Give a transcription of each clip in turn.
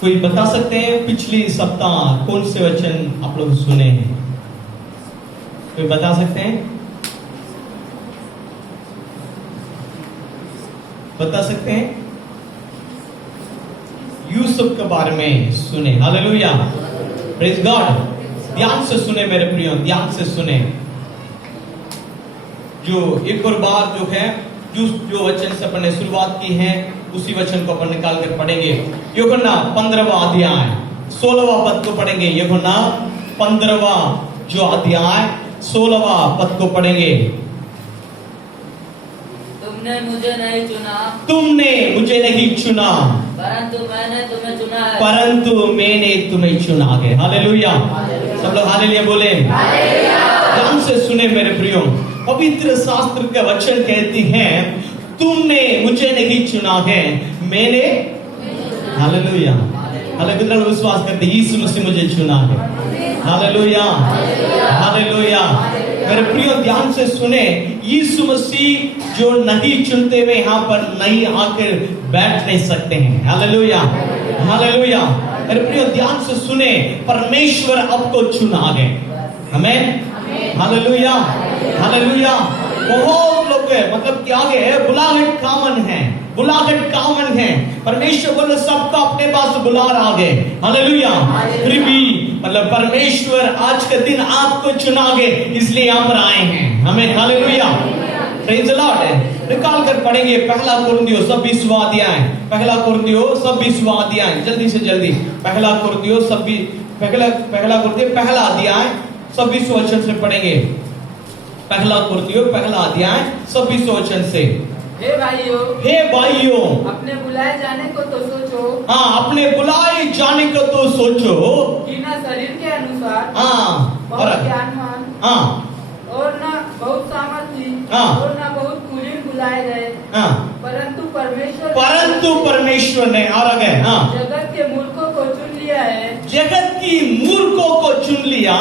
कोई बता सकते हैं पिछली सप्ताह कौन से वचन आप लोग सुने हैं? कोई बता सकते हैं? बता सकते हैं? यूसुफ के बारे में सुने। Hallelujah, praise God. ध्यान से सुने मेरे प्रियो, ध्यान से सुने। जो एक और बार जो है जो वचन से अपन ने शुरुआत की है उसी वचन को अपन निकाल कर पढ़ेंगे। यूहन्ना 15वां अध्याय 16वां पद को पढ़ेंगे। यूहन्ना 15वां जो अध्याय 16वां पद को पढ़ेंगे। तुमने मुझे नहीं चुना, तुमने मुझे नहीं चुना, परंतु मैंने तुम्हें चुना है। परंतु मैंने तुम्हें चुना है। हालेलुया, सब लोग हालेलुया बोले। ध्यान से सुने मेरे प्रियो, पवित्र शास्त्र के वचन कहती हैं तुमने मुझे नहीं चुना है, मैंने। हालेलुया, हालेलुया, विश्वास करते यीशु मसीह मुझे चुना है। Hallelujah, hallelujah. मेरे प्रियो ध्यान से सुने, यीशु मसीह जो नहीं चुनते हुए यहाँ पर नहीं आकर बैठ नहीं सकते हैं। Hallelujah, hallelujah. मेरे प्रियो ध्यान से सुने, परमेश्वर आपको चुना है। आमीन, हालेलुया, हालेलुया। बहुत लोग मतलब क्या है, बुलाहट कॉमन है, बुलाहट कॉमन है। परमेश्वर बोले सबको अपने पास बुला रहा है। हालेलुया। फिर भी मतलब परमेश्वर आज के दिन आपको चुना है, इसलिए यहाँ पर आए हैं। हमें हालेलुया, प्रेज द लॉर्ड। निकाल कर पढ़ेंगे पहला कुरिन्थियों 26वां अध्याय, पहला कुरिन्थियों 26वां अध्याय, जल्दी से जल्दी। पहला कुरिन्थियों 26, पहला कुरिन्थियों पहला अध्याय 26 वचन से पढ़ेंगे। पहला कुरिन्थियों पहला अध्याय 26 वचन से। हे भाइयों, हे भाइयों, अपने बुलाए जाने को तो सोचो। हाँ, अपने बुलाए जाने को तो सोचो कि न शरीर के अनुसार और ज्ञानवान, और न बहुत सामर्थी, और न बहुत कुलीन बुलाए गए, परंतु परमेश्वर ने और गए जगत के मूर्खों को चुन लिया है, जगत की मूर्खों को चुन लिया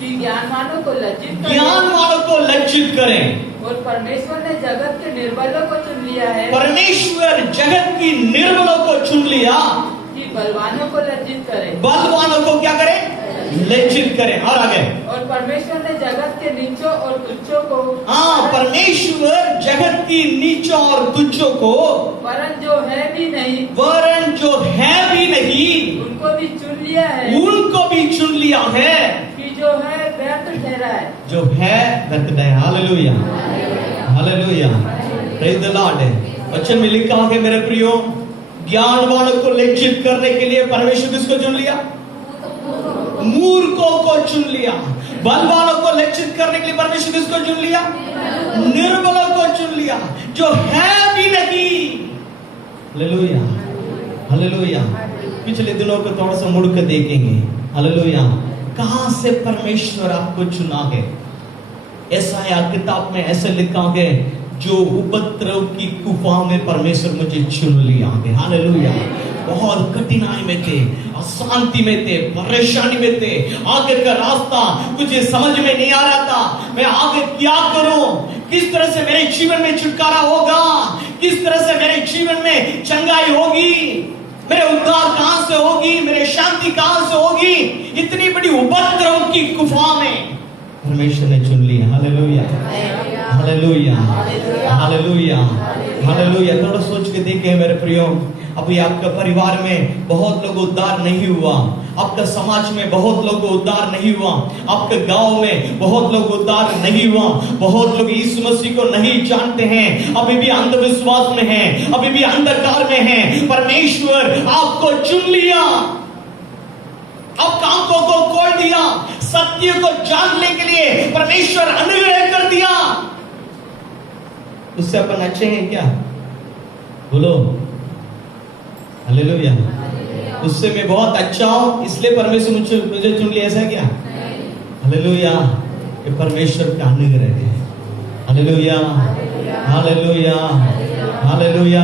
कि ज्ञानवानों को लज्जित करें, ज्ञानवानों को लज्जित करें। और परमेश्वर ने जगत के निर्बलों को चुन लिया है, परमेश्वर जगत की निर्बलों को चुन लिया कि बलवानों को लज्जित करें, बलवानों को क्या करें, लज्जित करें। और आगे, और परमेश्वर ने जगत के नीचों और तुच्छों को, परमेश्वर जगत की नीचों और तुच्छों को, वरन जो है भी नहीं, वरन जो है भी नहीं, उनको भी चुन लिया है, उनको भी चुन लिया है कि जो है व्यर्थ ठहरा है, जो है व्यर्थ है। Hallelujah, hallelujah, praise the Lord. वचन में लिखा है मेरे प्रियो, ज्ञानवानों को लज्जित करने के लिए परमेश्वर किसको चुन लिया, मूर्खों को चुन लिया। बलवानों को लज्जित करने के लिए परमेश्वर किसको चुन लिया, निर्बलों को चुन लिया, जो है भी नहीं। Hallelujah, hallelujah. पिछले दिनों को थोड़ा सा मुड़ कर देखेंगे। हालेलुया, कहां से परमेश्वर आपको चुना है। ऐसा या किताब में ऐसे लिखा है, जो उपद्रव की गुफा में परमेश्वर मुझे चुन लिया है। हालेलुया। बहुत कठिनाई में थे, अशांति में थे, परेशानी में थे, आगे का रास्ता कुछ समझ में नहीं आ रहा था। मैं आगे क्या करूं, किस तरह से मेरे जीवन में छुटकारा होगा, किस तरह से मेरे जीवन में चंगाई होगी, मेरे उद्धार कहां से होगी, मेरे शांति कहां से होगी। इतनी बड़ी उपद्रव की गुफा में परमेश्वर ने चुन लिया। Hallelujah, hallelujah, hallelujah, hallelujah. थोड़ा सोच के देखें मेरे प्रियो, अभी आपका परिवार में बहुत लोग उद्धार नहीं हुआ, आपका समाज में बहुत लोग उद्धार नहीं हुआ, आपके गांव में बहुत लोग उद्धार नहीं हुआ, बहुत लोग यीशु मसीह को नहीं जानते हैं, अभी भी अंधविश्वास में हैं, अभी भी अंधकार में हैं। परमेश्वर आपको चुन लिया, आपकी आंखों को खोल दिया, सत्य को जानने के लिए परमेश्वर अनुग्रह कर दिया। उससे अपन अच्छे हैं क्या, बोलो हालेलुया। उससे मैं बहुत अच्छा हूं इसलिए परमेश्वर मुझे चुन लिया, ऐसा क्या? हालेलुया, ये परमेश्वर का अनुग्रह है। हालेलुया, हालेलुया, हालेलुया,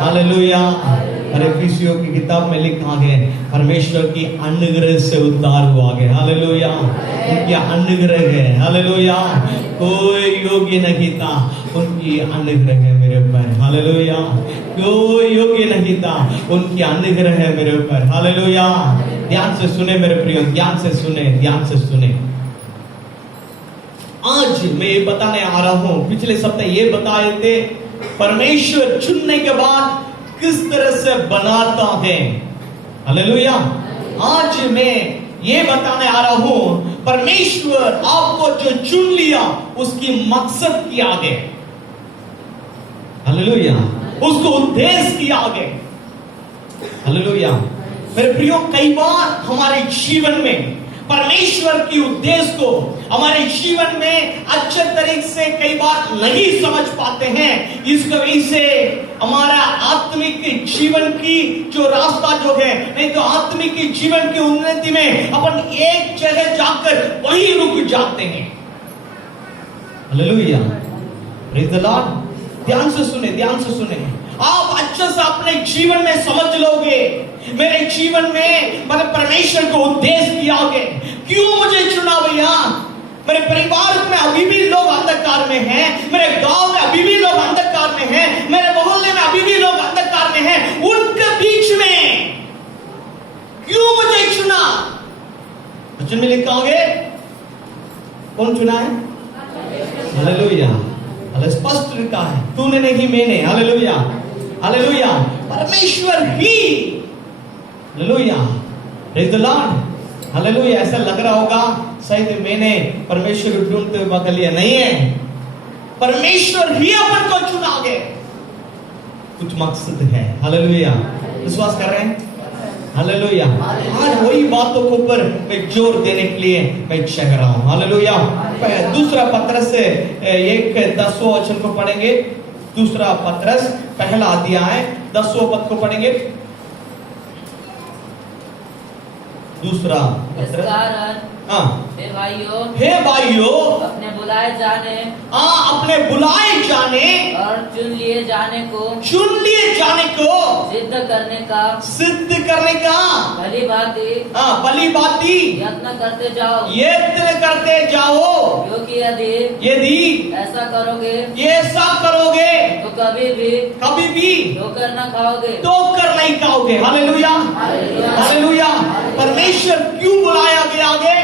हालेलुया, और इफिसियों की किताब में लिखा है परमेश्वर की अनुग्रह से उद्धार हुआ है। हालेलुया, उनकी अनुग्रह है। हालेलुया, कोई योग्य नहीं था, उनकी अनुग्रह है मेरे ऊपर। हालेलुया, कोई योग्य नहीं था, उनकी अनुग्रह है मेरे ऊपर। हालेलुया, ध्यान से सुने मेरे प्रियो, ध्यान से सुने, ध्यान से सुने। आज मैं ये बताने आ रहा हूं, पिछले सप्ताह ये बताए थे परमेश्वर चुनने के बाद किस तरह से बनाता है। हालेलुया, आज मैं ये बताने आ रहा हूं परमेश्वर आपको जो चुन लिया उसकी मकसद की आगे। हालेलुया, उसको उद्देश्य की आगे। हालेलुया मेरे प्रियो, कई बार हमारे जीवन में परमेश्वर की उद्देश्य को हमारे जीवन में अच्छे तरीके से कई बार नहीं समझ पाते हैं। इस वजह से हमारा आत्मिक जीवन की जो रास्ता जो है, नहीं तो आत्मिक जीवन की उन्नति में अपन एक जगह जाकर वहीं रुक जाते हैं। Hallelujah, praise the Lord. ध्यान से सुने, ध्यान से सुने। आप अच्छे से अपने जीवन में समझ लोगे, मेरे जीवन में मतलब परमेश्वर को उद्देश्य किया गया, क्यों मुझे चुना भैया। मेरे परिवार में अभी भी लोग अंधकार में हैं, मेरे गांव में अभी भी लोग अंधकार में हैं, मेरे मोहल्ले में अभी भी लोग अंधकार में हैं, उनके बीच में क्यों मुझे चुना। वचन में लिखा होगा कौन चुना है। हालेलुया, स्पष्ट लिखा है, तूने नहीं मैंने। हालेलुया, हालेलुया, परमेश्वर ही। Hallelujah, praise the Lord. Hallelujah, ऐसा लग रहा होगा शायद मैंने परमेश्वर को ढूंढते हुए पकड़ लिया, नहीं है, परमेश्वर ही अपन को चुना गए, कुछ मकसद है। हालेलुया, विश्वास कर रहे हैं। हालेलुया, आज वही बातों के ऊपर मैं जोर देने के लिए मैं चाह रहा हूं। हालेलुया, दूसरा पत्रस से 1:10 वचन को पढ़ेंगे। दूसरा पत्रस पहला अध्याय 10वां पद को पढ़ेंगे। दूसरा पत्रस, हे भाइयों, अपने बुलाए जाने और चुन लिए जाने को सिद्ध करने का भली भांति यत्न करते जाओ, क्योंकि यदि ऐसा करोगे तो कभी भी ठोकर न खाओगे। नहीं खाओगे। Hallelujah, hallelujah. परमेश्वर क्यों बुलाया गया आगे,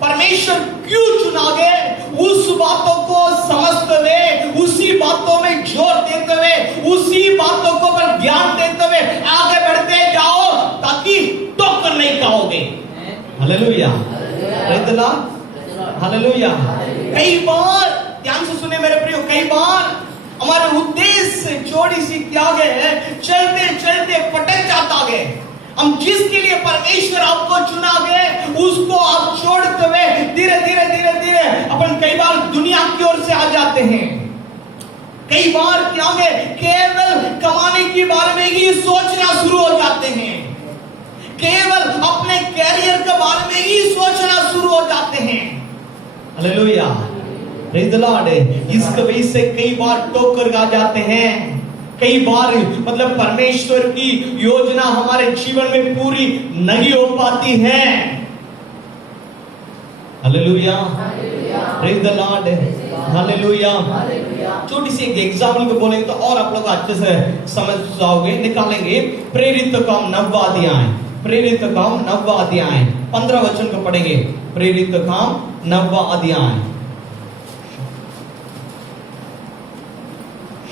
परमेश्वर क्यों चुना गए, उस बातों को समझते हुए, उसी बातों में जोर देते हुए, उसी बातों को पर ध्यान देते हुए आगे बढ़ते जाओ, ताकि ठोकर नहीं खाओगे। Hallelujah, praise the Lord. Hallelujah. कई बार ध्यान से सुने मेरे प्रियो, कई बार हमारे उद्देश्य जोड़ी सी क्या गए, चलते चलते पटक जाता गए। हम जिसके लिए परमेश्वर आपको चुना गए उसको आप छोड़ते हुए धीरे धीरे धीरे धीरे अपन कई बार दुनिया की ओर से आ जाते हैं। कई बार क्या है, केवल कमाने के बारे में ही सोचना शुरू हो जाते हैं, केवल अपने कैरियर के बारे में ही सोचना शुरू हो जाते हैं। Hallelujah, praise the Lord. इसके वजह से कई बार ठोकर खा जाते हैं। कई बार मतलब परमेश्वर की योजना हमारे जीवन में पूरी नहीं हो पाती है। Hallelujah, praise the Lord. Hallelujah. छोटी सी एक एग्जाम्पल को बोलेंगे तो और आप लोग अच्छे से समझ जाओगे, निकालेंगे। प्रेरित काम 9वां अध्याय, प्रेरित काम 9वां अध्याय 15 वचन को पढ़ेंगे। प्रेरित काम 9वां अध्याय।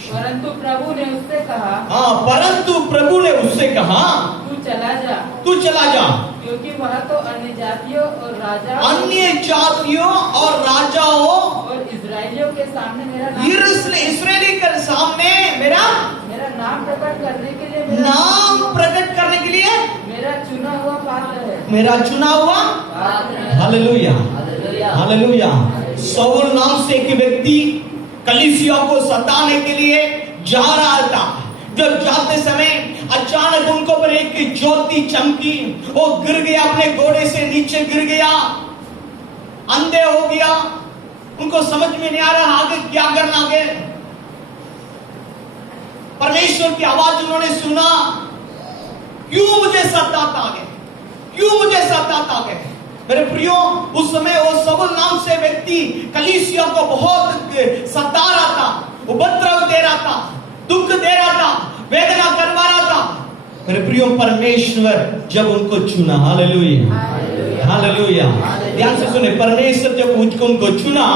परंतु प्रभु ने उससे कहा, परंतु प्रभु ने उससे कहा, तू चला जा, क्योंकि वह तो अन्य जातियों और राजाओं और इस्राएलियों के सामने इसराइली के सामने मेरा नाम प्रकट करने के लिए मेरा चुना हुआ पात्र है, मेरा चुना हुआ। Hallelujah, hallelujah. शाऊल नाम से एक व्यक्ति कलीसिया को सताने के लिए जा रहा था। जब जाते समय अचानक उनको पर एक ज्योति चमकी, वो गिर गया, अपने घोड़े से नीचे गिर गया, अंधे हो गया। उनको समझ में नहीं आ रहा आगे क्या करना। आगे परमेश्वर की आवाज उन्होंने सुना, सताता है, क्यों मुझे सताता है? मेरे प्रियो, उस समय वो सौल नाम से व्यक्ति कलीसिया को बहुत सता रहा था, उपद्रव दे रहा था, दुख दे रहा था, वेदना करवा रहा था। मेरे प्रियो, परमेश्वर जब उनको चुना, हालेलुया हालेलुया, ध्यान से सुने, परमेश्वर जब उनको चुना,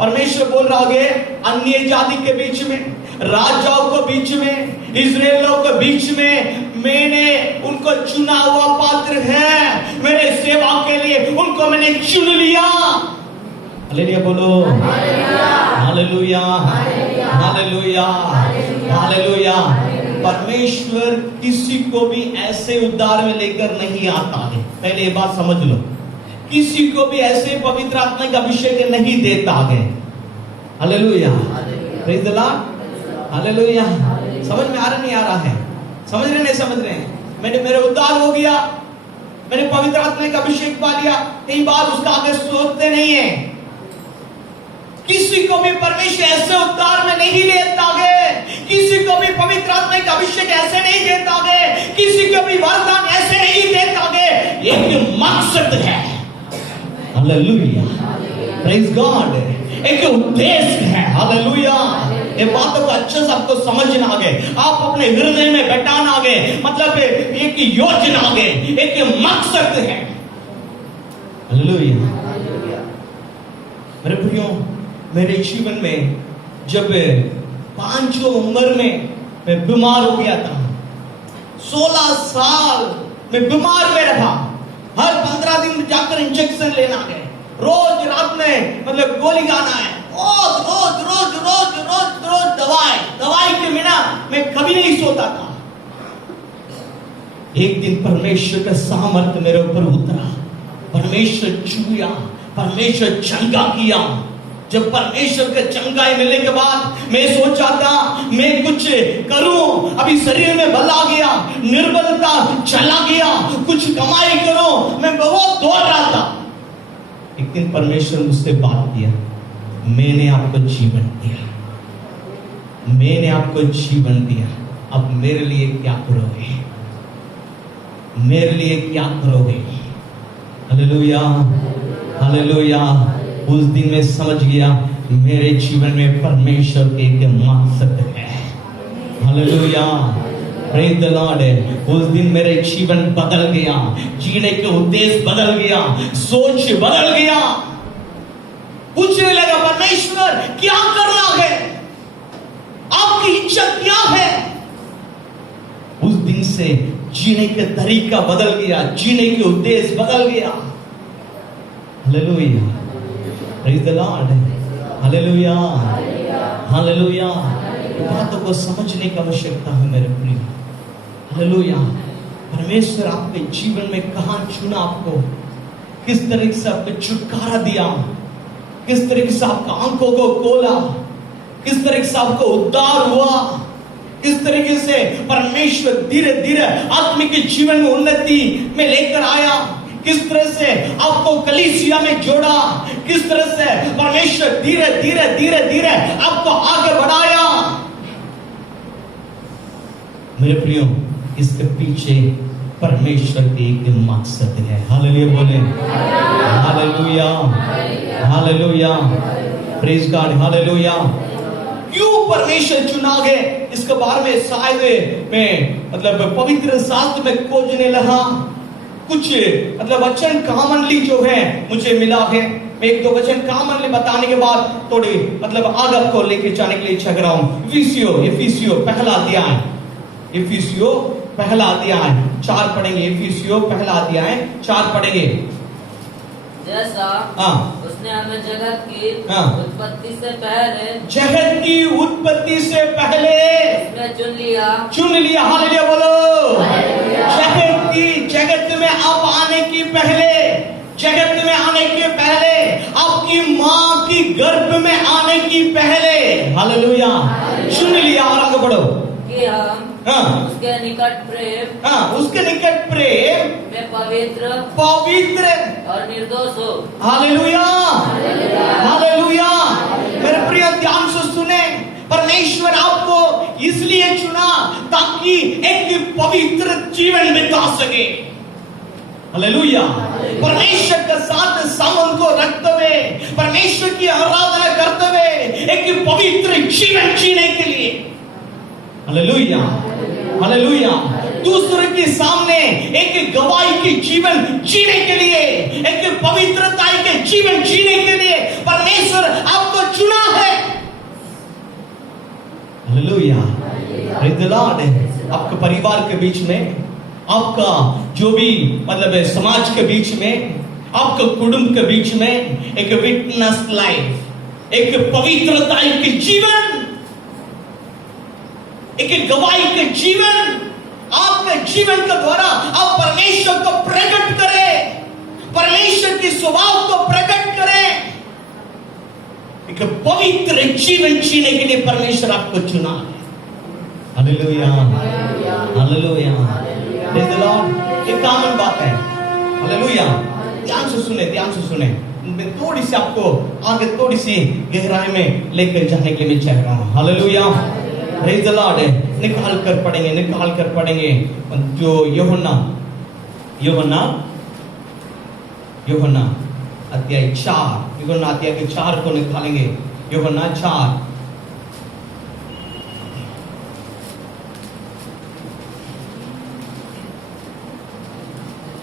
परमेश्वर बोल रहा है अन्य जाति के बीच में, राजाओं के बीच में, इजरायलियों के बीच में मैंने उनको चुना हुआ पात्र है, मेरे सेवा के लिए उनको मैंने चुन लिया। हालेलुया बोलो, हालेलुया हालेलुया हालेलुया। परमेश्वर किसी को भी ऐसे उद्धार में लेकर नहीं आता है, पहले ये बात समझ लो। किसी को भी ऐसे पवित्र आत्मा का अभिषेक नहीं देता है। Hallelujah, praise the Lord, hallelujah. समझ में आ रहा नहीं आ रहा है? समझ रहे नहीं समझ रहे हैं? मेरे उद्धार हो गया, मैंने पवित्र आत्मा का अभिषेक पा लिया, कई बार उसका आगे सोचते नहीं है। किसी को भी परमेश्वर ऐसे उद्धार में नहीं लेता है, किसी को भी पवित्र आत्मा का अभिषेक ऐसे नहीं देता है, किसी को भी वरदान ऐसे नहीं देता है। एक मकसद है, हालेलुया, प्रेज़ गॉड, एक उद्देश्य है, हालेलुया। ये बातों को अच्छे से आपको समझना है, आप अपने हृदय में बैठाना है, मतलब एक योजना है, एक मकसद है, हालेलुया। मेरे प्रियो, मेरे जीवन में जब 5 उम्र में मैं बीमार हो गया था, 16 साल मैं बीमार में रहा, हर 15 दिन जाकर इंजेक्शन लेना है, रोज रात में मतलब गोली खाना है, रोज रोज रोज रोज रोज रोज दवाई के बिना मैं कभी नहीं सोता था। एक दिन परमेश्वर का सामर्थ्य मेरे ऊपर उतरा, परमेश्वर छुआ, परमेश्वर चंगा किया। जब परमेश्वर के चंगाई मिलने के बाद मैं सोचा था मैं कुछ करूं, अभी शरीर में बल आ गया, निर्बलता चला गया, कुछ कमाई करूं, मैं बहुत दौड़ रहा था। एक दिन परमेश्वर मुझसे बात किया, मैंने आपको जीवन दिया, मैंने आपको जीवन दिया, अब मेरे लिए क्या करोगे, मेरे लिए क्या करोगे? Hallelujah hallelujah. उस दिन मैं समझ गया मेरे जीवन में परमेश्वर के एक मकसद है, हालेलुया, प्रेज़ द लॉर्ड। उस दिन मेरे जीवन बदल गया, जीने के उद्देश्य बदल गया, सोच बदल गया। पूछने लगा, परमेश्वर क्या करना है, आपकी इच्छा क्या है? उस दिन से जीने का तरीका बदल गया, जीने के उद्देश्य बदल गया, hallelujah, praise the Lord, hallelujah hallelujah. बातों को समझने की आवश्यकता है मेरे प्रिय, हालेलुया। परमेश्वर आपके जीवन में कहां चुना, आपको किस तरह से आपको छुटकारा दिया, किस तरह से आपका आंखों को खोला, किस तरह से आपको उद्धार हुआ, किस तरीके से परमेश्वर धीरे धीरे आत्मिक जीवन में उन्नति में लेकर आया, किस तरह से आपको कलीसिया में जोड़ा, किस तरह से परमेश्वर धीरे धीरे धीरे धीरे आपको आगे बढ़ाया। मेरे प्रियो, इसके पीछे परमेश्वर के एक मकसद है, हालेलुया बोले, hallelujah hallelujah, praise God, hallelujah. क्यों परमेश्वर चुना गए, इसके बारे में शायद मैं मतलब पवित्र शास्त्र में खोजने लगा, कुछ मतलब वचन कॉमनली जो है मुझे मिला है। मैं 1-2 वचन कॉमनली बताने के बाद थोड़ी मतलब आगे आपको लेके जाने के लिए इच्छा कर रहा हूं। इफिसियो पहला अध्याय, इफिसियो पहला अध्याय 4 पढ़ेंगे, इफिसियो पहला अध्याय 4 पढ़ेंगे। जैसा उसने हमें जगत की उत्पत्ति से पहले, जगत की उत्पत्ति से पहले चुन लिया, हालेलुया बोलो, जगत में आप आने की पहले, जगत में आने के पहले, आपकी माँ की गर्भ में आने की पहले, हालेलुया, चुन लिया। और आगे बढ़ो कि हम उसके निकट प्रेम में पवित्र और निर्दोष हो, हालेलुया हालेलुया। मेरे प्रिय ध्यान से सुने, परमेश्वर आपको इसलिए चुना ताकि एक पवित्र जीवन बिता सके। हालेलुया। परमेश्वर के साथ संबंध को रखते हुए, परमेश्वर की आराधना करते हुए एक पवित्र जीवन जीने के लिए। Hallelujah, hallelujah. दूसरे के सामने एक गवाही के जीवन जीने के लिए, एक पवित्रता के जीवन जीने के लिए परमेश्वर आपको चुना है। Hallelujah, praise the Lord. आपके परिवार के बीच में, आपका जो भी मतलब है समाज के बीच में, आपके कुटुंब के बीच में एक विटनेस लाइफ, एक पवित्रता के जीवन, एक गवाही के जीवन, आपके जीवन के द्वारा आप परमेश्वर को प्रकट करें, परमेश्वर के स्वभाव को प्रकट करें। एक पवित्र जीवन जीने के लिए परमेश्वर आपको चुना है। Hallelujah, hallelujah, praise the Lord. एक कॉमन बात है। हालेलुया। ध्यान से सुने, ध्यान से सुने। मैं थोड़ी सी आपको आगे थोड़ी सी गहराई में लेकर जाने के लिए मैं चाह रहा हूँ। Hallelujah, praise the Lord. निकाल कर पढ़ेंगे जो यूहन्ना अध्याय 4, यूहन्ना अध्याय के 4 को निकालेंगे। यूहन्ना 4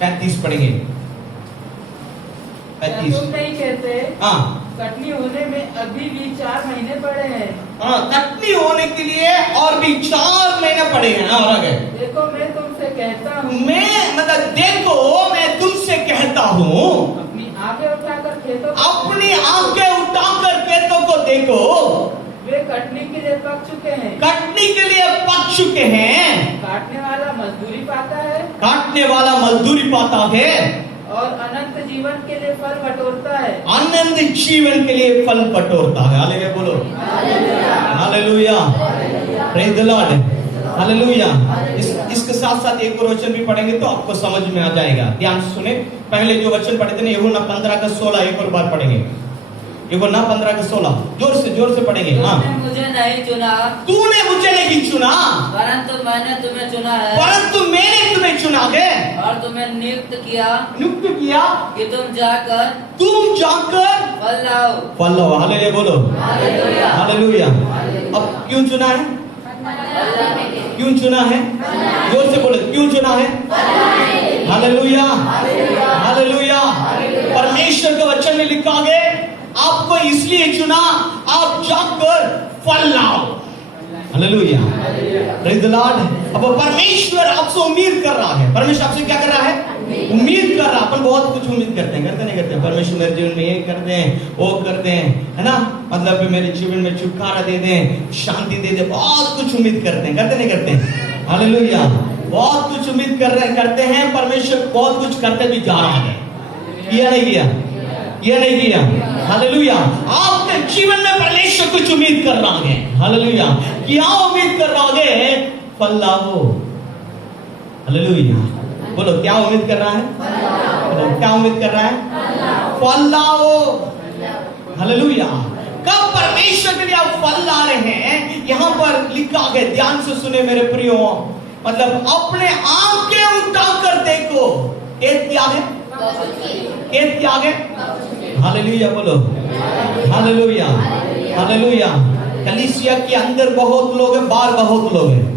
35 पढ़ेंगे। 35। तुम नहीं कहते हाँ, कटनी होने में अभी भी 4 महीने पड़े हैं। हाँ, कटनी होने के लिए और भी 4 महीने पड़े हैं। और आगे देखो मैं तुमसे कहता हूँ, देखो मैं तुमसे कहता हूँ, अपनी आंखें उठाकर खेतों को देखो, वे कटनी के लिए पक चुके हैं। काटने वाला मजदूरी पाता है और अनंत जीवन के लिए फल बटोरता है। हालेलुया, बोलो hallelujah, praise the Lord. Hallelujah. इसके साथ साथ एक और वचन भी पढ़ेंगे तो आपको समझ में आ जाएगा। ध्यान से सुने। पहले जो वचन पढ़े थे ना, यूहन्ना 15 का 16 एक और बार पढ़ेंगे। यूहन्ना 15 का 16 जोर से पढ़ेंगे। हाँ, तूने मुझे नहीं चुना, परंतु मैंने तुम्हें चुना है, और तुम्हें नियुक्त किया कि तुम जाकर फल लाओ। हालेलुया, बोलो हालेलुया। अब क्यों चुना है? जोर से बोलो, क्यों चुना है? Hallelujah, hallelujah. परमेश्वर के वचन में लिखा है आपको इसलिए चुना आप जाकर फल लाओ। Hallelujah, praise the Lord. अब परमेश्वर आपसे उम्मीद कर रहा है। परमेश्वर आपसे क्या कर रहा है? उम्मीद कर रहा है। अपन बहुत कुछ उम्मीद करते हैं, करते नहीं करते? परमेश्वर मेरे जीवन में ये कर दें, वो कर दें, है ना, मतलब मेरे जीवन में छुटकारा दे दें, शांति दे दे, बहुत कुछ उम्मीद करते हैं, करते नहीं करते? हालेलुया, बहुत कुछ उम्मीद करते हैं। परमेश्वर बहुत कुछ करते भी जा रहा है। किया नहीं किया? हालेलुया। आपके जीवन में परमेश्वर कुछ उम्मीद कर रहा है। हालेलुया। क्या उम्मीद कर रहा है? फल लाओ। हालेलुया, बोलो क्या उम्मीद कर रहा है? क्या उम्मीद कर रहा है? फल लाओ। हालेलुया। कब परमेश्वर के लिए आप फल ला रहे हैं? यहाँ पर लिखा है, ध्यान से सुने मेरे प्रियो, मतलब अपने आंखें उठाकर देखो। क्या है? हालेलुया, बोलो हालेलुया, हालेलुया। कलीसिया के अंदर बहुत लोग हैं, बाहर बहुत लोग हैं।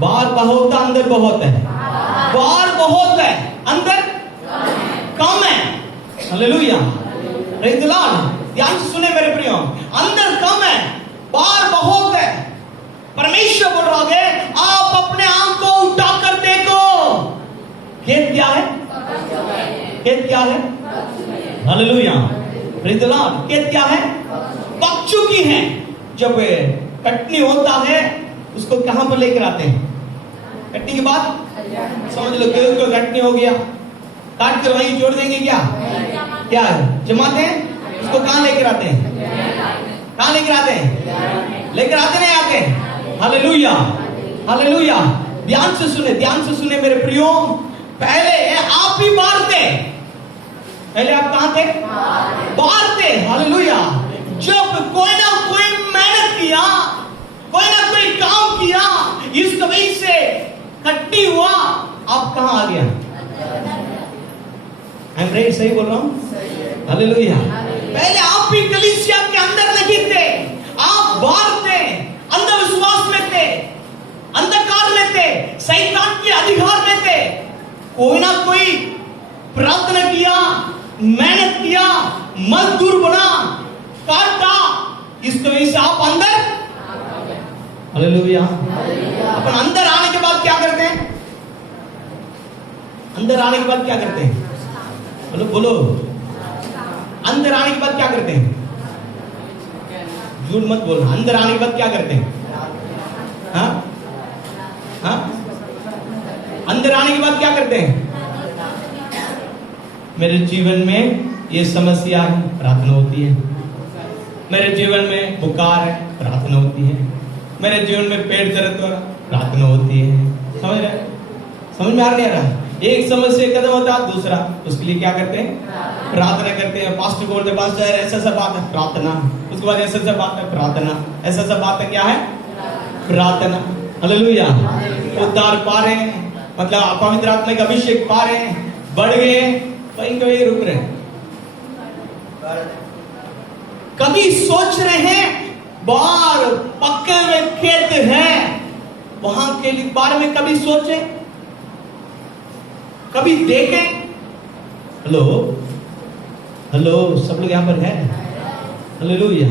बाहर बहुत है, अंदर बहुत है। बाहर बहुत है, अंदर कम है। Hallelujah, praise the Lord. ध्यान से सुने मेरे प्रियो, अंदर कम है, बाहर बहुत है। परमेश्वर बोल रहा है आप अपने आंख को उठाकर देखो। खेत क्या है? Hallelujah, praise the Lord. खेत क्या है? पक चुकी है। जब कटनी होता है उसको कहां पर लेकर आते हैं? कटनी के बाद समझ लो गेहूं को कटनी हो गया, काट कर वहीं जोड़ देंगे क्या? क्या है? जमाते हैं उसको। कहां लेकर आते हैं? लेकर आते नहीं आते? Hallelujah, hallelujah. ध्यान से सुने मेरे प्रियो। पहले आप ही बाहर थे। पहले आप कहां थे? बाहर थे। हालेलुया। जब कोई ना कोई मेहनत किया, कोई ना कोई काम किया, इस वजह से खट्टी हुआ, आप कहां आ गया? I'm right, सही बोल रहा हूं? हालेलुया। पहले आप भी कलीसिया के अंदर नहीं थे, आप बाहर थे, अंधविश्वास में थे, अंधकार में थे, शैतान के अधिकार में थे। कोई ना कोई प्रार्थना किया, मेहनत किया, मजदूर बना, काटा, इस वजह से आप अंदर। हालेलुया। अपन अंदर आने के बाद क्या करते हैं? अंदर आने के बाद क्या करते हैं? बोलो बोलो, अंदर आने के बाद क्या करते हैं? झूठ मत बोलना। अंदर आने के बाद क्या करते हैं? हाँ हाँ, अंदर आने के बाद क्या करते हैं? मेरे जीवन में ये समस्या है, प्रार्थना होती है। मेरे जीवन में बुखार है, प्रार्थना होती है। मेरे जीवन में पेट दर्द हो रहा, प्रार्थना होती है। समझ रहे? समझ में आ रहा? एक समस्या खत्म होता है, दूसरा उसके लिए क्या करते हैं? प्रार्थना करते हैं। पास्टर बोलते, पास्टर ऐसा सब बात है, प्रार्थना। उसके बाद ऐसा सब बात है, प्रार्थना। ऐसा सब बात है, क्या है? प्रार्थना। हालेलुया। उद्धार पा रहे हैं, मतलब पवित्र आत्मा का अभिषेक पा रहे हैं, बढ़ गए, कहीं कहीं रुक रहे हैं। कभी सोच रहे हैं बाहर पक्के हुए खेत हैं, वहां के बारे में कभी सोचे, कभी देखें? हेलो हेलो, सब लोग यहां पर हैं? हालेलुया।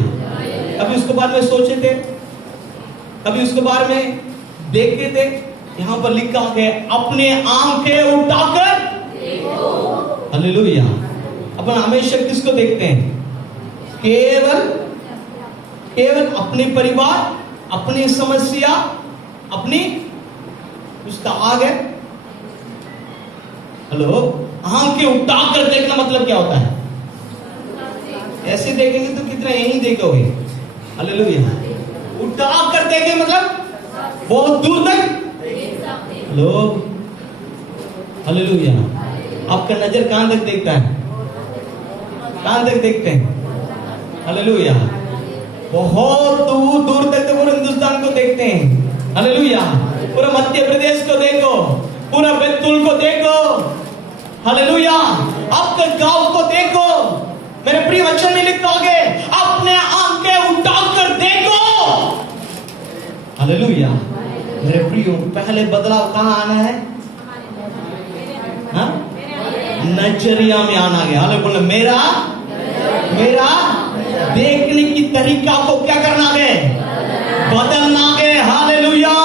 कभी उसके बारे में सोचे थे? कभी उसके बारे में देखते थे? यहां पर लिखा है, अपने आंखें उठाकर देखो। हालेलुया। अपन हमेशा किसको देखते हैं? केवल अपने परिवार, अपनी समस्या, अपनी उसका आगे। हेलो, आंखें उठाकर देखना मतलब क्या होता है? ऐसे देखेंगे तो कितना यही देखोगे। हालेलुया। उठाकर देखें मतलब बहुत दूर तक। Hello, hallelujah. आपका नजर कहां तक देखता है? कहां तक देखते हैं? हालेलुया। बहुत दूर दूर तक तो पूरे हिंदुस्तान को देखते हैं। हालेलुया। पूरा मध्य प्रदेश को देखो, पूरा बैतूल को देखो। हालेलुया। आपके गांव को देखो। मेरे प्रिय वचन में लिखोगे, अपने आंखें उठाकर देखो। हालेलुया। मेरे प्रियो, पहले बदलाव कहां आना है? हाँ? नजरिया में आना गया। हालेलुया। मेरा देखने की तरीका को क्या करना है? बदलना है। हालेलुया।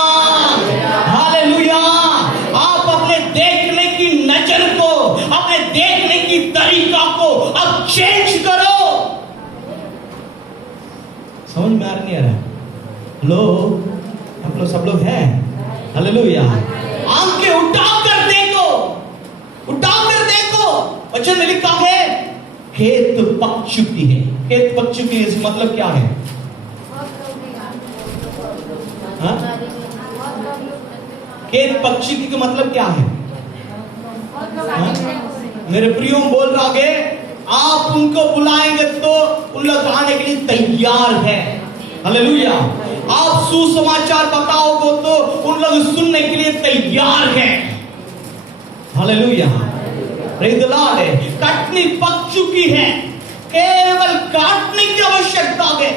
हालेलुया। आप अपने देखने की नजर को, अपने देखने की तरीका को अब चेंज करो। समझ में आ रहा नहीं आ रहा? हेलो, आप लोग सब लोग हैं? हालेलुया। आंखें उठाकर देखो, उठाकर देखो। वचन में लिखा है, खेत पक चुकी है। खेत पक चुकी है, इसका मतलब क्या है? हाँ? खेत पक चुकी का मतलब क्या है? हाँ? मेरे प्रियो बोल रहा है, आप उनको बुलाएंगे तो उन लोग आने के लिए तैयार है। हालेलुया। आप सुसमाचार बताओगे तो उन लोग सुनने के लिए तैयार है। Hallelujah. Praise the Lord. Katni पक चुकी है, केवल काटने की आवश्यकता है।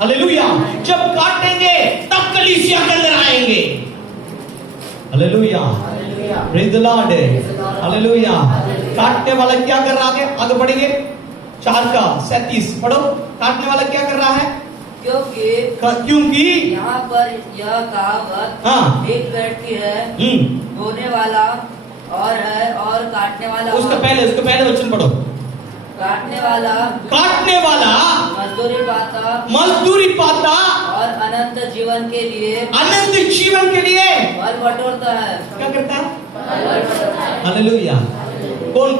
हालेलुया। जब काटेंगे तब कलीसिया के अंदर आएंगे। Hallelujah. Praise the Lord. Hallelujah. काटने वाला क्या कर रहा है? आगे बढ़ेंगे। 4:37 पढ़ो। काटने वाला क्या कर रहा है? क्योंकि यहाँ पर यह कहावत, हाँ, एक व्यक्ति है, बोने वाला और है और काटने वाला। उसका पहले वचन पढ़ो। काटने वाला मजदूरी पाता और अनंत जीवन के लिए फल बटोरता है। क्या करता है? हालेलुया। कौन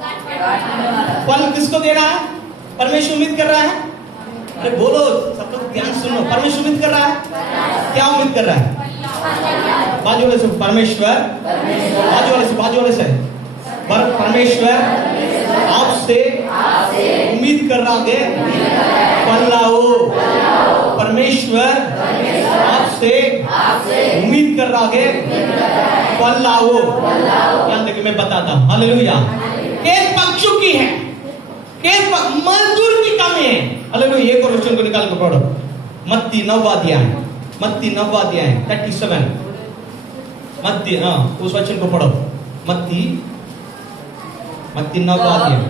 काटने वाला फल किसको दे रहा है? परमेश्वर उम्मीद कर रहा है। अरे बोलो, सब लोग ध्यान सुनो। परमेश्वर उम्मीद कर रहा है। क्या उम्मीद कर रहा है? बाजू वाले से परमेश्वर, बाजू वाले से परमेश्वर आपसे उम्मीद कर रहा है फल लाओ। परमेश्वर आपसे उम्मीद कर रहा है फल लाओ। ध्यान देखिए मैं बताता हूं। हालेलुया। एक पक चुकी है, एक मजदूर की कमी है। हालेलुया। एक और वचन को निकाल कर पढ़ो। मत्ती 9वां अध्याय, मत्ती 9वां अध्याय 37। मत्ती, उस वचन को पढ़ो। मत्ती 9वां अध्याय।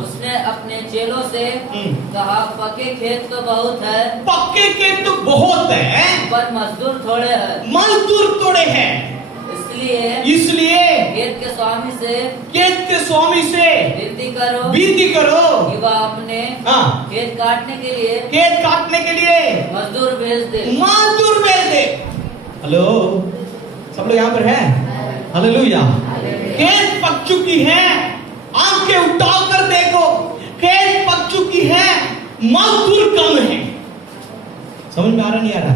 उसने अपने चेलों से कहा, पके खेत तो बहुत है, पक्के खेत तो बहुत है, पर मजदूर थोड़े हैं। मजदूर थोड़े हैं। इसलिए खेत के स्वामी से विनती करो कि वह अपने खेत काटने के लिए मजदूर भेज दे। हेलो, सब लोग यहाँ पर है? हालेलुया। खेत पक चुकी है, आंखें उठाकर देखो, खेत पक चुकी है, मजदूर कम है। समझ में आ रहा नहीं आ रहा?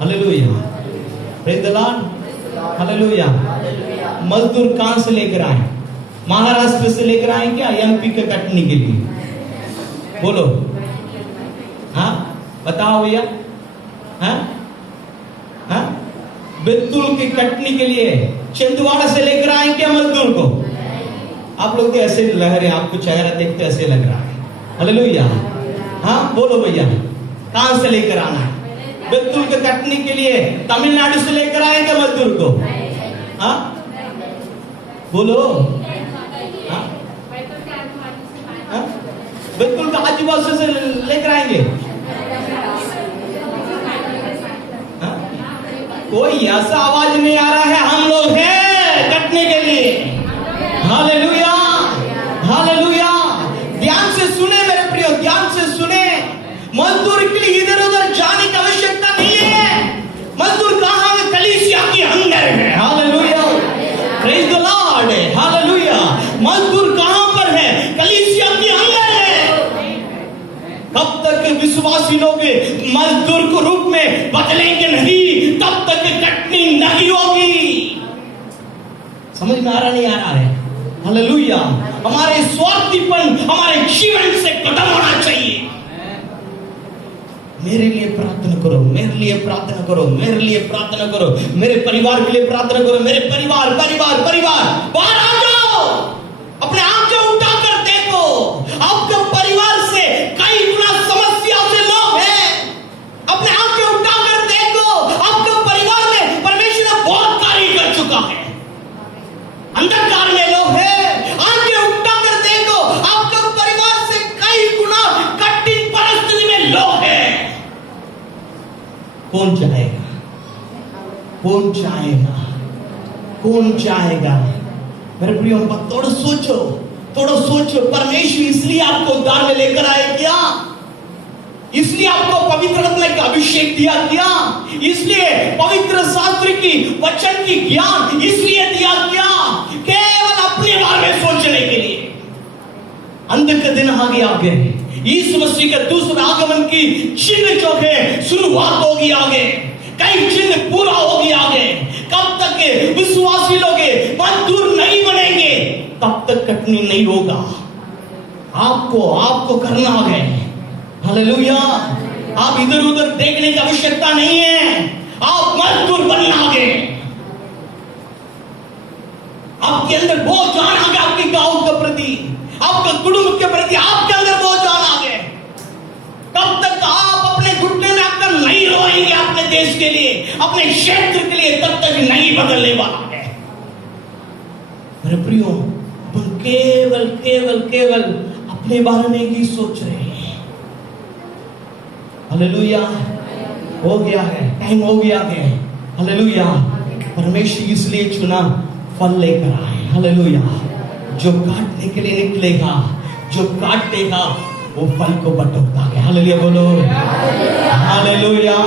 Hallelujah. Praise the Lord. Hallelujah. मजदूर कहां से लेकर आए? महाराष्ट्र से लेकर आए क्या एमपी के कटने के लिए? बोलो। हाँ बताओ भैया। हाँ बैतूल के कटनी के लिए छिंदवाड़ा से लेकर आए क्या मजदूर को? आप लोग तो ऐसे लग रहे हैं, आपको चेहरा देखते ऐसे लग रहा है। हालेलुया। हाँ बोलो भैया, कहां से लेकर आना है? बैतूल के कटनी के लिए तमिलनाडु से लेकर आए क्या मजदूर को? हाँ बोलो। हाँ बैतूल का आजू बाजू से लेकर आएंगे? हाँ? कोई ऐसा आवाज नहीं आ रहा है। हम लोग हैं कटने के लिए। Hallelujah, hallelujah. ध्यान से सुने मेरे प्रियो, ध्यान से सुने। मजदूर के लिए इधर उधर जाने की आवश्यकता नहीं है। मजदूर कहां है? कलीसिया के अंदर है। Hallelujah, praise the Lord. Hallelujah. मजदूर कहां पर है? कलीसिया के अंदर है। कब तक के विश्वासी लोग मजदूर के रूप में बदलेंगे नहीं, तब तक कटनी नहीं होगी। समझ में आ रहा नहीं आ रहा है? हालेलुया। हमारे स्वार्थीपन हमारे जीवन से खत्म होना चाहिए। मेरे लिए प्रार्थना करो, मेरे लिए प्रार्थना करो, मेरे लिए प्रार्थना करो, मेरे परिवार के लिए प्रार्थना करो। मेरे परिवार बाहर आ जाओ, अपने आंखें उठाकर देखो। आपके परिवार से कई गुना समस्या से लोग हैं। अपने आंखें उठाकर देखो, आपके परिवार में परमेश्वर ने बहुत कार्य कर चुका है। अंधकार में लोग हैं, आंखें उठाकर देखो, आपके परिवार से कई गुना कठिन परिस्थिति में लोग हैं। कौन चाहेगा? कौन चाहेगा? कौन चाहेगा? मेरे प्रियो, थोड़ा सोचो, थोड़ा सोचो। परमेश्वर इसलिए आपको उद्धार में लेकर आए क्या? इसलिए आपको पवित्र आत्मा का अभिषेक दिया क्या? इसलिए पवित्र शास्त्र की वचन की ज्ञान इसलिए दिया क्या? केवल अपने बारे में सोचने के लिए। अंत के दिन आगे यीशु मसीह के दूसरे आगमन की चिन्ह जो है शुरुआत होगी आगे, कई चिन्ह पूरा होगी आगे। कब तक के विश्वासी लोग मजदूर नहीं बनेंगे, तब तक कटनी नहीं होगा। आपको करना है। हालेलुया। आप इधर उधर देखने की आवश्यकता नहीं है। आप मजदूर बनना है। आपके अंदर बहुत जान आ गया, आपके गांव के प्रति, आपके कुटुंब के प्रति आपके अंदर बहुत जान आ गए। तब तक आप अपने घुटने में आकर नहीं रोएंगे अपने देश के लिए, अपने क्षेत्र के लिए, तब तक नहीं बदलने वाला है। मेरे प्रियो, तुम केवल अपने बारे में ही सोच रहे हैं। हालेलुया। हो गया है, टाइम हो गया है। हालेलुया। परमेश्वर इसलिए चुना फल लेकर आए। हालेलुया। जो काटने के लिए निकलेगा, जो काटेगा, वो फल को बटोरता है। हालेलुया बोलो। Hallelujah,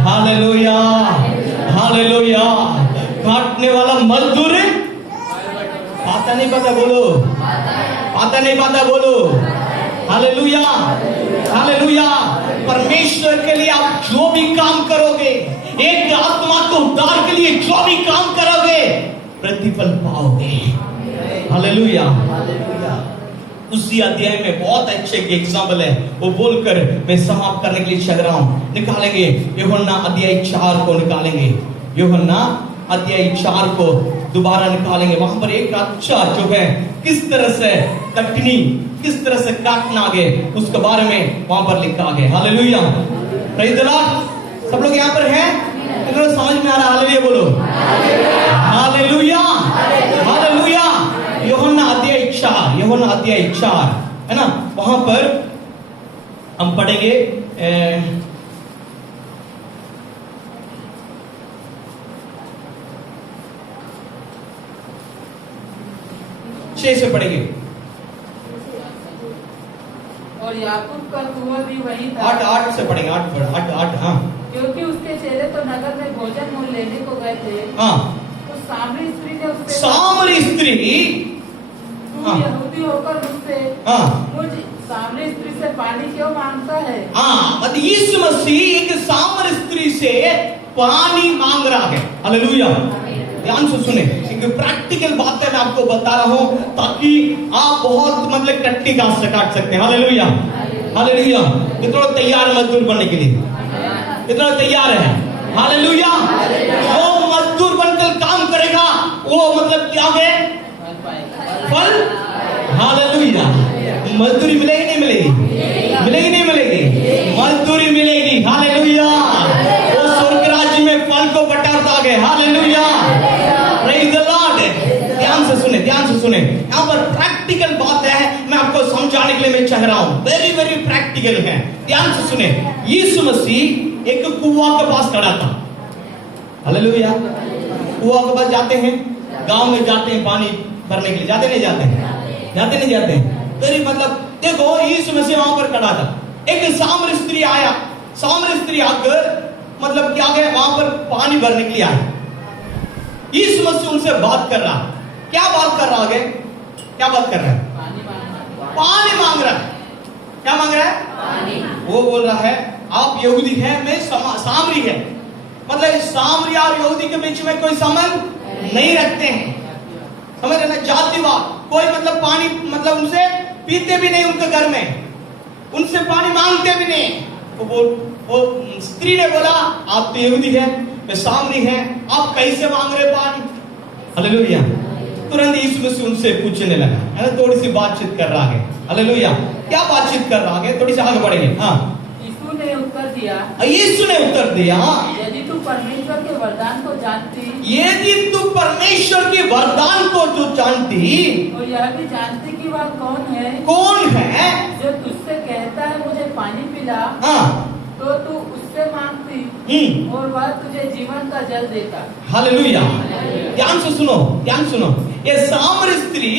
hallelujah, hallelujah. काटने वाला मजदूर पाता नहीं पाता बोलो, पाता नहीं पाता बोलो। Hallelujah, hallelujah. परमेश्वर के लिए आप जो भी काम करोगे, एक आत्मा को उद्धार के लिए जो भी काम करोगे, प्रतिफल पाओगे। हालेलुया। उसी अध्याय में बहुत अच्छे एग्जाम्पल है, वो बोलकर मैं समाप्त करने के लिए चल रहा हूं। निकालेंगे यूहन्ना अध्याय 4 को निकालेंगे, यूहन्ना अध्याय 4 को दोबारा निकालेंगे। वहां पर एक अच्छा जो है किस तरह से कटनी, किस तरह से काटना गए उसके बारे में वहां पर लिखा गया। Hallelujah, praise the Lord. सब लोग यहाँ पर हैं? इनको समझ में आ रहा? हालेलुया बोलो, हालेलुया, हालेलुया। यूहन्ना अध्याय 4, यूहन्ना अध्याय 4 है ना, वहां पर हम पढ़ेंगे 6 से पढ़ेंगे। और याकूब का कुआं भी वहीं था। 8 से पढ़ेंगे, 8 हाँ। क्योंकि उसके चेले तो नगर में भोजन मोल लेने को गए थे। हाँ, तो सामरी स्त्री ने उससे, सामरी स्त्री, तू हाँ। यहूदी होकर मुझसे, हाँ, मुझ सामरी स्त्री से पानी क्यों मांगता है? हाँ, मतलब यीशु मसीह एक सामरी स्त्री से पानी मांग रहा है। हालेलुया, ध्यान से सुने, एक प्रैक्टिकल बात है मैं आपको बता रहा हूं ताकि आप बहुत मतलब कट्टी घास से काट सकते हैं। Hallelujah, hallelujah. कितना तैयार मजदूर बनने के लिए? कितना तैयार है? हालेलुया। वो मजदूर बनकर काम करेगा, वो मतलब क्या है? फल। हालेलुया। मजदूरी मिलेगी नहीं मिलेगी? मिलेगी नहीं मिलेगी? मजदूरी मिलेगी। हालेलुया। वो स्वर्ग राज्य में फल को बटाता है। Hallelujah, praise the Lord. ध्यान से सुने, ध्यान से सुने, यहाँ पर प्रैक्टिकल बात है, मैं आपको समझाने के लिए मैं चाह रहा हूं, वेरी वेरी प्रैक्टिकल है। ध्यान से सुने, यीशु मसीह एक कुआं के पास खड़ा था। हालेलुया। कुआं के पास जाते हैं, गांव में जाते हैं पानी भरने के लिए, जाते नहीं जाते हैं? जाते नहीं जाते हैं? तेरी मतलब देखो, यीशु मसीह वहां पर खड़ा था, एक सामरी स्त्री आया, सामरी स्त्री आकर मतलब क्या गया, वहां पर पानी भरने के लिए आया। यीशु मसीह उनसे बात कर रहा, क्या बात कर रहा है? क्या बात कर रहा है? पानी मांग रहा है। क्या मांग रहा है? पानी। वो बोल रहा है आप यहूदी हैं, मैं सामरी है, मतलब सामरी और यहूदी के बीच में कोई संबंध नहीं रखते हैं, समझ रहे ना? जातिवाद, कोई मतलब पानी मतलब उनसे पीते भी नहीं, उनके घर में उनसे पानी मांगते भी नहीं। वो स्त्री ने बोला आप तो यहूदी है, मैं सामरी है, आप कैसे मांग रहे पानी? हालेलुया। तुरंत यीशु मसीह उनसे पूछने लगा, है ना, थोड़ी सी बातचीत कर रहा है। हालेलुया। क्या बातचीत कर रहा है? थोड़ी सी आगे बढ़ेंगे। हाँ, यीशु ने उत्तर दिया, यीशु ने उत्तर दिया, यदि तू परमेश्वर के वरदान को जानती, यदि तू परमेश्वर के वरदान को जो जानती, और यह भी जानती कि वह कौन है, कौन है जो तुझसे कहता है मुझे पानी पिला, हाँ, तो तू उससे मांगती और वह तुझे जीवन का जल देता। हालेलुया। ध्यान से सुनो, ध्यान सुनो, ये सामरी स्त्री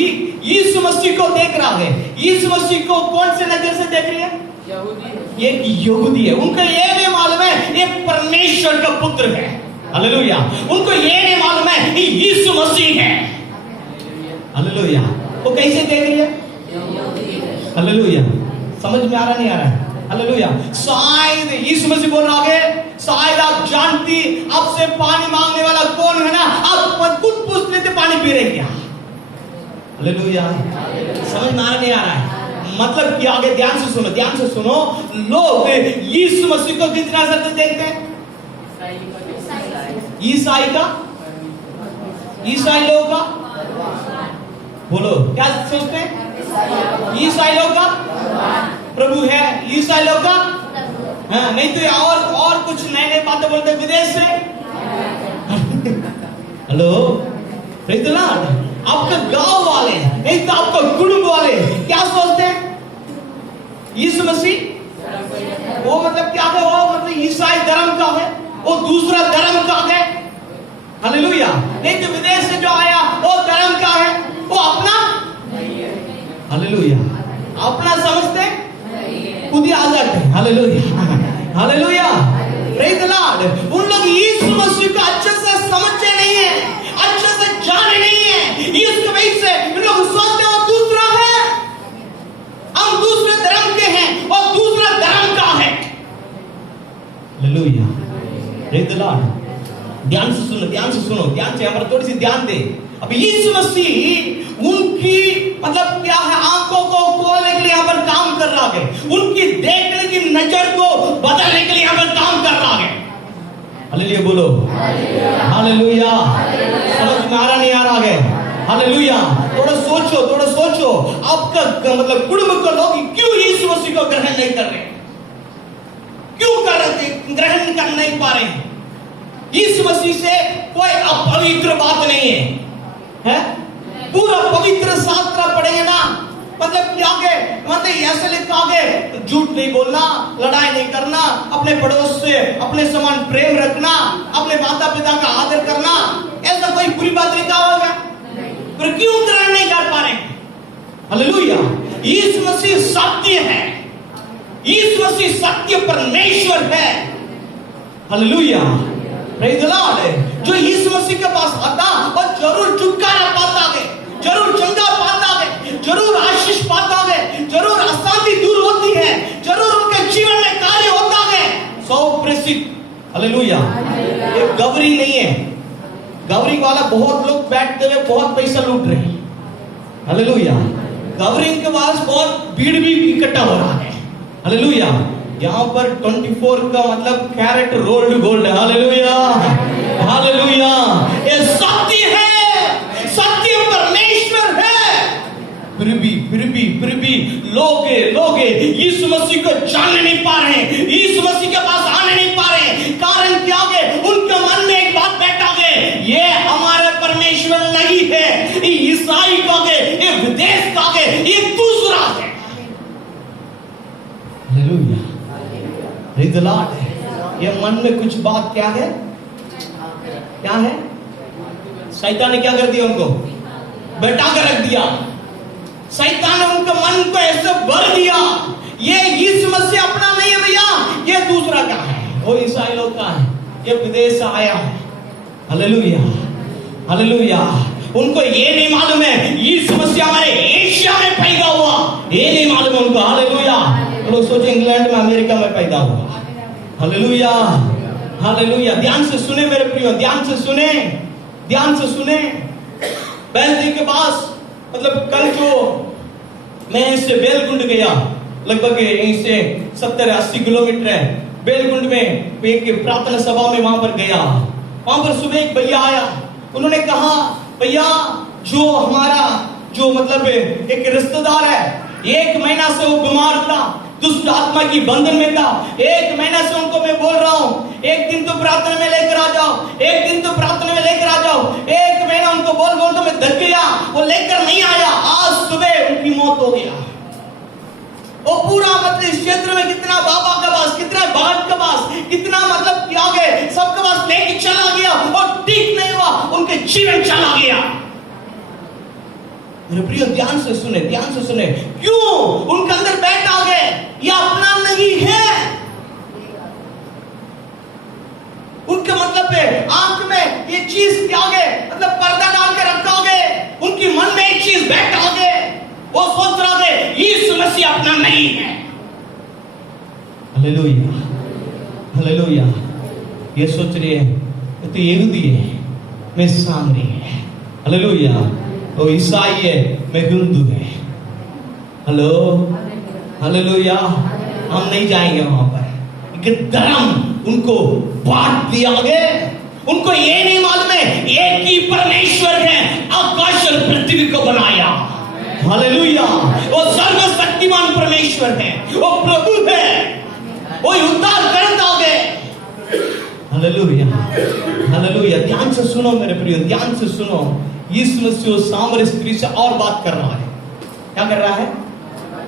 यीशु मसीह को देख रहा है। यीशु मसीह को कौन से नजर से देख रही है? यहूदी है। ये यहूदी है। उनको ये नहीं मालूम है ये परमेश्वर का पुत्र है। हालेलुया। उनको ये नहीं मालूम है कि यीशु मसीह है। हालेलुया। वो कैसे देख रही है? हालेलुया। समझ में आ रहा नहीं आ रहा है? हालेलुया। शायद यीशु मसीह बोल रहा है, शायद आप जानती आपसे पानी मांगने वाला कौन है ना, आप खुद पूछ लेते पानी पी रहे क्या? हालेलुया। समझ में आ रहा नहीं आ रहा है? मतलब क्या? आगे ध्यान से सुनो, ध्यान से सुनो। लोग यीशु मसीह को किस नजर से देखते हैं? ईसाई का, ईसाई लोगों का, बोलो क्या सोचते हैं? ईसाई लोग का प्रभु है, ईसाई लोग का हाँ, नहीं तो और कुछ नए नए बातें बोलते हैं विदेश से। Hello, praise the Lord. आपका गांव वाले नहीं तो आपका कुटुंब वाले क्या सोचते हैं? यीशु मसीह वो मतलब क्या है? वो मतलब ईसाई धर्म का है, वो दूसरा धर्म का है। हालेलुया। नहीं तो विदेश से जो आया वो धर्म का है, वो अपना हालेलुया अपना समझते खुद ही आजाद है। Hallelujah, hallelujah, praise the Lord. उन लोग यीशु मसीह को अच्छे से समझते नहीं है, अच्छे से जाने नहीं है, इसके वजह से उन लोग सोचते हैं वो दूसरा है, हम दूसरे धर्म के हैं, और दूसरा धर्म का है। Hallelujah, praise the Lord. ध्यान से सुनो, ध्यान से सुनो, ध्यान से हमारा थोड़ी सी ध्यान दे। अब यीशु मसीह उनकी मतलब क्या है, आंखों को खोलने के लिए यहाँ पर काम कर रहा है, उनकी देखने की नजर को बदलने के लिए यहाँ पर काम कर रहा है। हालेलुया बोलो, हालेलुया। समझ में आ रहा नहीं आ रहा है? हालेलुया। थोड़ा सोचो आपका मतलब कुटुंब के लोग क्यों यीशु मसीह को ग्रहण नहीं कर रहे, क्यों ग्रहण कर नहीं पा रहे? यीशु मसीह से कोई अपवित्र बात नहीं है? पूरा पवित्र शास्त्र पढ़ेंगे ना, मतलब क्या के मतलब ऐसे लिखा के झूठ नहीं बोलना, लड़ाई नहीं करना, अपने पड़ोस से अपने समान प्रेम रखना, अपने माता पिता का आदर करना, ऐसा कोई बुरी बात लिखा होगा? फिर क्यों ग्रहण नहीं कर पा रहे? हालेलुया। यीशु मसीह सत्य है, यीशु मसीह सत्य परमेश्वर है। Hallelujah, praise the Lord. जो यीशु मसीह के पास आता और जरूर छुटकारा पाता है, जरूर चंगा पाता है, जरूर आशीष पाता है, जरूर अशांति दूर होती है, जरूर उनके जीवन में कार्य होता है 100%। हालेलुया। ये गवरी नहीं है, गवरी वाला बहुत लोग बैठते हुए बहुत पैसा लूट रहे हैं। हालेलुया। गवरी के पास बहुत भीड़ भी इकट्ठा हो रहा है। हालेलुया। यहाँ पर 24 का मतलब कैरेट रोल्ड गोल्ड है। Hallelujah, hallelujah. ये सत्य है, सत्य परमेश्वर है। फिर भी लोग यीशु मसीह को जानने नहीं पा रहे हैं, यीशु मसीह के पास आने नहीं पा रहे हैं। कारण क्या है? उनके मन में एक बात बैठा है, ये हमारा परमेश्वर नहीं है, ये ईसाई का है, ये विदेश का है, ये दूसरा है। Hallelujah, praise the Lord. ये मन में कुछ बात क्या है? क्या है? शैतान ने क्या कर दिया? उनको बैठा कर रख दिया। शैतान ने उनके मन को ऐसे भर दिया, ये यीशु मसीह अपना नहीं है भैया, ये दूसरा का है, वो ईसाई लोग का है, ये विदेश से आया है। Hallelujah, hallelujah. उनको ये नहीं मालूम है यीशु मसीह हमारे एशिया में पैदा हुआ, ये नहीं मालूम है उनको। हालेलुया। लोग सोचे इंग्लैंड में, अमेरिका में पैदा हुआ। Hallelujah, hallelujah. ध्यान से सुने मेरे प्रियो, ध्यान से सुने, ध्यान से सुने। बैलदी के पास मतलब कल जो मैं इससे बेलकुंड गया, लगभग यहीं से 70-80 किलोमीटर है। बेलकुंड में एक प्रार्थना सभा में वहां पर गया। वहां पर सुबह एक भैया आया, उन्होंने कहा भैया जो हमारा जो मतलब एक रिश्तेदार है, 1 महीना से वो बीमार था, दुष्ट आत्मा की बंधन में था। 1 महीना से उनको मैं बोल रहा हूँ, एक दिन तो प्रार्थना में लेकर आ जाओ, एक दिन तो प्रार्थना में लेकर आ जाओ। 1 महीना उनको बोल तो मैं थक गया, वो लेकर नहीं आया। आज सुबह उनकी मौत हो गया। वो पूरा मतलब इस क्षेत्र में कितना बाबा के पास, कितना भगत के पास, कितना मतलब क्या गए, सबके पास लेके चला गया और ठीक नहीं हुआ, उनके जीवन चला गया। मेरे प्रिय ध्यान से सुने, ध्यान से सुने। क्यों? उनके अंदर बैठा गए, ये अपना नहीं है। उनके मतलब है आंख में ये चीज क्या गए, मतलब पर्दा डाल के रखोगे, उनकी मन में एक चीज बैठोगे, वो सोच रहा है यीशु मसीह अपना नहीं है। Hallelujah, hallelujah. ये सोच रही है ये तो यहूदी है, मैं सामरी है। हालेलुया। वो ईसाई है, मैं हिंदू है। Hello, hallelujah. हम नहीं जाएंगे वहां पर। धर्म उनको बांट दिया गया। उनको ये नहीं मालूम है एक ही परमेश्वर है, आकाश और पृथ्वी को बनाया। हालेलुया। वो सर्वशक्तिमान परमेश्वर है, वो प्रभु है, वो उद्धार करता है। Hallelujah, hallelujah. ध्यान से सुनो मेरे प्रियो, ध्यान से सुनो। यीशु मसीह सामरी स्त्री से और बात कर रहा है। क्या कर रहा है?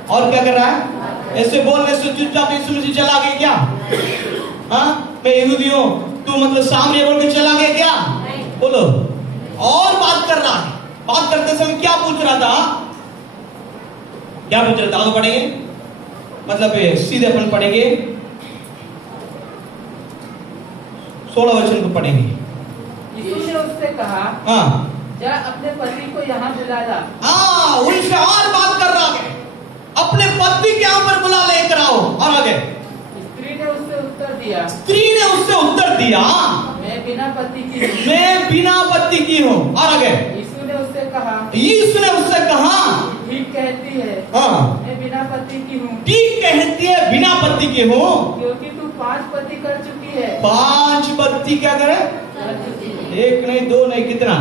और क्या कर रहा है? ऐसे बोलने से चुपचाप यीशु मसीह चला गया क्या? हाँ, मैं यहूदी हूं, तू मतलब सामरी बोल के चला गया क्या? बोलो। और बात कर रहा है। बात करते समय क्या पूछ रहा था? क्या पूछ रहा था? आगे पढ़ेंगे, मतलब सीधे अपन पढ़ेंगे, 16 वचन को पढ़ेंगे। यीशु ने उससे कहा, हाँ, जा अपने पति को यहाँ बुला ला। हाँ, उनसे और बात कर रहा है, अपने पति के यहाँ पर बुला लेकर आओ। और आगे स्त्री ने उससे उत्तर दिया, स्त्री ने उससे उत्तर दिया, मैं बिना पति की हूँ। मैं बिना पति की हूँ। और आगे यीशु कहा, यीशु ने उससे कहा, ठीक कहती है, हाँ, मैं बिना पति की हूँ, ठीक कहती है, बिना पति के हो, क्योंकि तू 5 पति कर चुकी है। 5 पति क्या करे? कर चुकी है। 1 नहीं, 2 नहीं, कितना?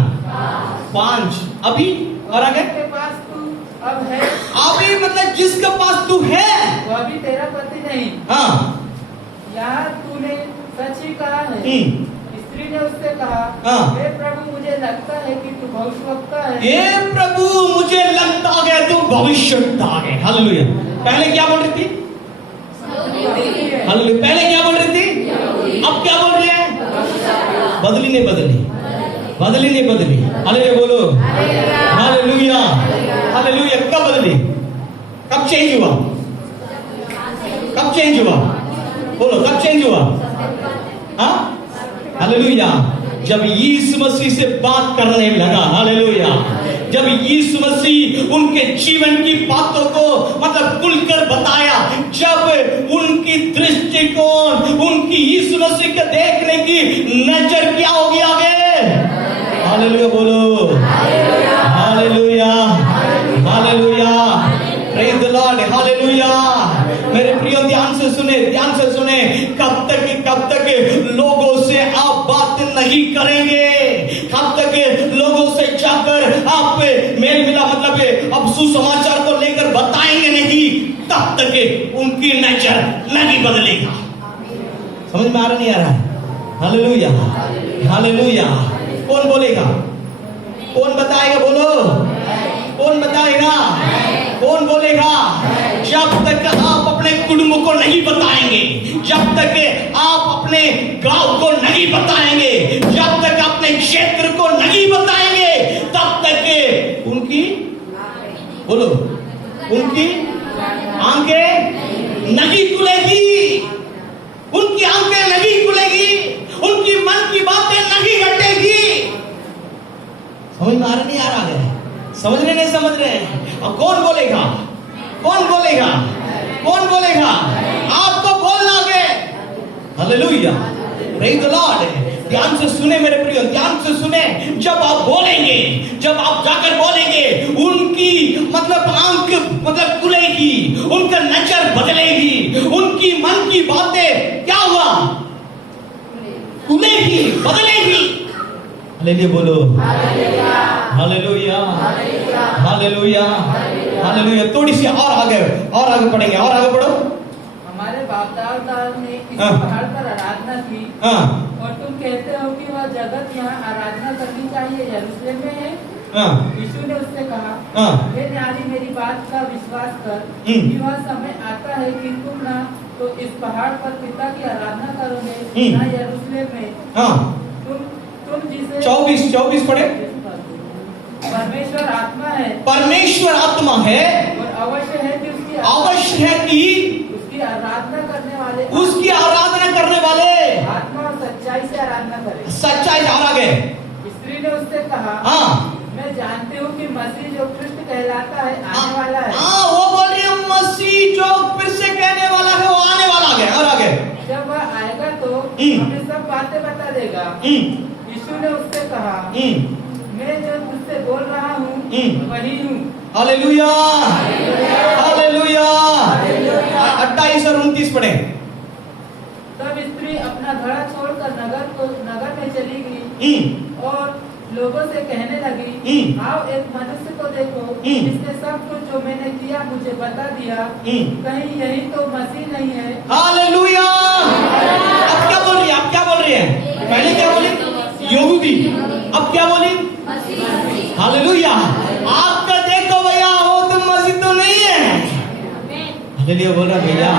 5। अभी और आगे? जिसके पास तू अब है, अभी मतलब जिसके पास तू है, वो अभी तेरा पति नहीं। हाँ, यहाँ तूने सच ही कहा है। स्त्री ने उससे कहा, हाँ। हे प्रभु, मुझे लगता है कि तू भविष्यवक्ता है। हे प्रभु, मुझे लगता है तू भविष्यवक्ता है। हालेलुया। पहले क्या बोल रही थी? हालेलुया। पहले क्या बोल रही थी? अब क्या बोल रही है? बदली नहीं बदली, बदली नहीं बदली। हालेलुया बोलो, हालेलुया, हालेलुया। कब बदली? कब चेंज हुआ? कब चेंज हुआ? बोलो, कब चेंज हुआ? हाँ, हालेलुया। जब यीशु मसीह से बात करने लगा, हालेलुया, जब यीशु मसीह उनके जीवन की बातों को मतलब खुलकर बताया, जब उनकी दृष्टिकोण, उनकी यीशु मसीह के देखने की नजर क्या होगी आगे? हालेलुया बोलो, hallelujah, hallelujah, praise the Lord, hallelujah. मेरे प्रियो, ध्यान से सुने, ध्यान से सुने। कब तक लोगों से आप बात नहीं करेंगे, कब तक लोगों से जाकर आप मेल मिला मतलब अब सुसमाचार को लेकर बताएंगे नहीं, तब तक उनकी नजर नहीं बदलेगा। समझ में आ रहा नहीं आ रहा है? Hallelujah, hallelujah. कौन बोलेगा? कौन बताएगा? बोलो, कौन बताएगा? कौन बोलेगा? जब तक आप अपने कुटुंब को नहीं बताएंगे, जब तक आप अपने गांव को नहीं बताएंगे, जब तक अपने क्षेत्र को नहीं बताएंगे, तब तक उनकी, बोलो, उनकी आंखें नहीं खुलेगी, उनकी आंखें नहीं खुलेगी, उनकी मन की बातें नहीं घटेगी। समझ में आ रहा नहीं आ रहा है? समझ रहे नहीं समझ रहे? अब कौन बोलेगा? कौन बोलेगा? कौन बोलेगा? आपको बोलना है। Hallelujah, praise the Lord. ध्यान से सुने मेरे प्रियो, ध्यान से सुने। जब आप बोलेंगे, जब आप जाकर बोलेंगे, उनकी मतलब आंख मतलब खुलेगी, उनका नजर बदलेगी, उनकी मन की बातें क्या हुआ? खुलेगी, बदलेगी। हालेलुया बोलो, हालेलुया, हालेलुया, हालेलुया। थोड़ी सी और आगे बढ़ेंगे, और आगे बढ़ो। हमारे बाप दादा ने इस पहाड़ पर आराधना की, और तुम कहते हो कि वह जगत यहाँ आराधना करनी चाहिए, यरूशलेम में है। यीशु ने उससे कहा, हे न्यारी, मेरी बात का विश्वास कर कि वह समय आता है कि तुम ना तो इस पहाड़ पर पिता की आराधना करोगे, ना यरूशलेम में। तुम जिसे 24 पढ़े। परमेश्वर आत्मा है, परमेश्वर आत्मा है, और अवश्य है कि उसकी आराधना करने वाले आत्मा और सच्चाई से आराधना करें। सच्चाई से। और आगे स्त्री ने उससे कहा, मैं जानती हूँ कि मसीह जो कृष्ण कहलाता है आने वाला है। वो बोल रही है, मसीह जो फिर से कहने वाला है वो आने वाला है। और आगे, जब वह आएगा तो हमें सब बातें बता देगा। यीशु ने उससे कहा, मैं जो तुझसे बोल रहा हूँ वही हूँ। Hallelujah, hallelujah. 28 और 29 पढ़े। तब स्त्री अपना घड़ा छोड़कर नगर में चली गई और लोगों से कहने लगी, आओ एक मनुष्य को देखो, जिसने सब कुछ जो मैंने किया मुझे बता दिया। कहीं यही तो मसीह नहीं है? हालेलुया। अब क्या बोल रही है? अब क्या बोल रही है? पहले क्या बोली? यहूदी। अब क्या बोली? हालेलुया। आपका देखो भैया, वो तो मसीह तो नहीं है। हालेलुया बोल रहा भैया,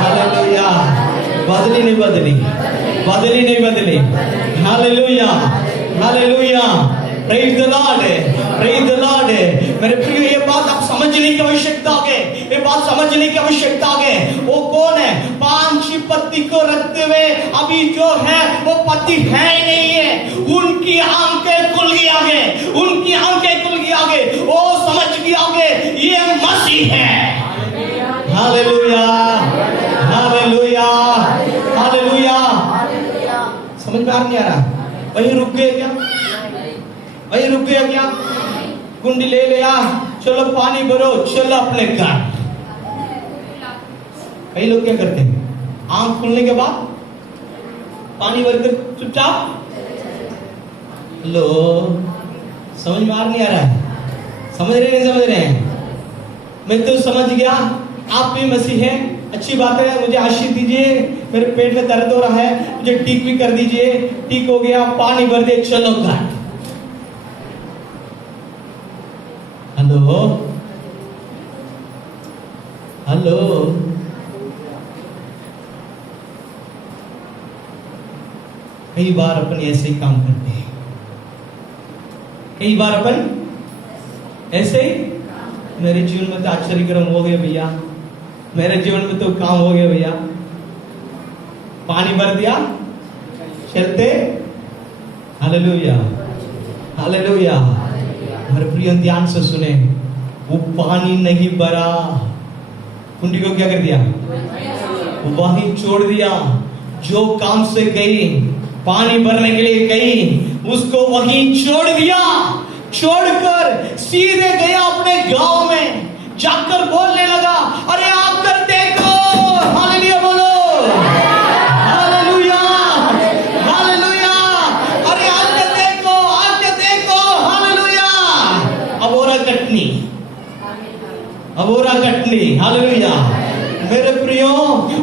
हालेलुया। बदली नहीं बदली, बदली नहीं बदली। Hallelujah, hallelujah, praise the Lord, praise the Lord. मेरे प्रियो, ये बात आप समझने की आवश्यकता है, ये बात समझने की आवश्यकता है। वो कौन है? 5 पति को रखते हुए अभी जो है वो पति है ही नहीं है। उनकी आंखें खुल गई आगे, उनकी आंखें खुल गई आगे, वो समझ गई आगे ये मसीह है। Hallelujah, hallelujah, hallelujah. समझ में आ नहीं आ रहा? वही रुक गए क्या? वही रुक गया क्या? कुंडी ले लिया, चलो पानी भरो, चलो अपने घर। कई लोग क्या करते हैं, आंख खुलने के बाद पानी भरकर चुपचाप, लो, समझ में आ नहीं आ रहा है? समझ रहे नहीं समझ रहे हैं? मैं तो समझ गया, आप भी मसीह हैं, अच्छी बात है, मुझे आशीष दीजिए, मेरे पेट में दर्द हो रहा है, मुझे ठीक भी कर दीजिए, ठीक हो गया, पानी भर दे, चलो घर। हेलो हेलो, कई बार अपन ऐसे ही काम करते हैं, कई बार अपन ऐसे ही, मेरे जीवन में तो आश्चर्यक्रम हो गया भैया, मेरे जीवन में तो काम हो गया भैया, पानी भर दिया, चलते। Hallelujah hallelujah. मेरे प्रिय ध्यान से सुने, वो पानी नहीं भरा, कुंडी को क्या कर दिया, वहीं छोड़ दिया। जो काम से गई, पानी भरने के लिए गई, उसको वहीं छोड़ दिया। छोड़कर सीधे गया अपने गांव में, जाकर बोलने लगा, अरे आकर देखो, हालेलुया बोलो, हालेलुया हालेलुया, अरे आकर देखो, आकर देखो, हालेलुया। अबोरा कटनी, अबोरा कटनी, हालेलुया। मेरे प्रियो,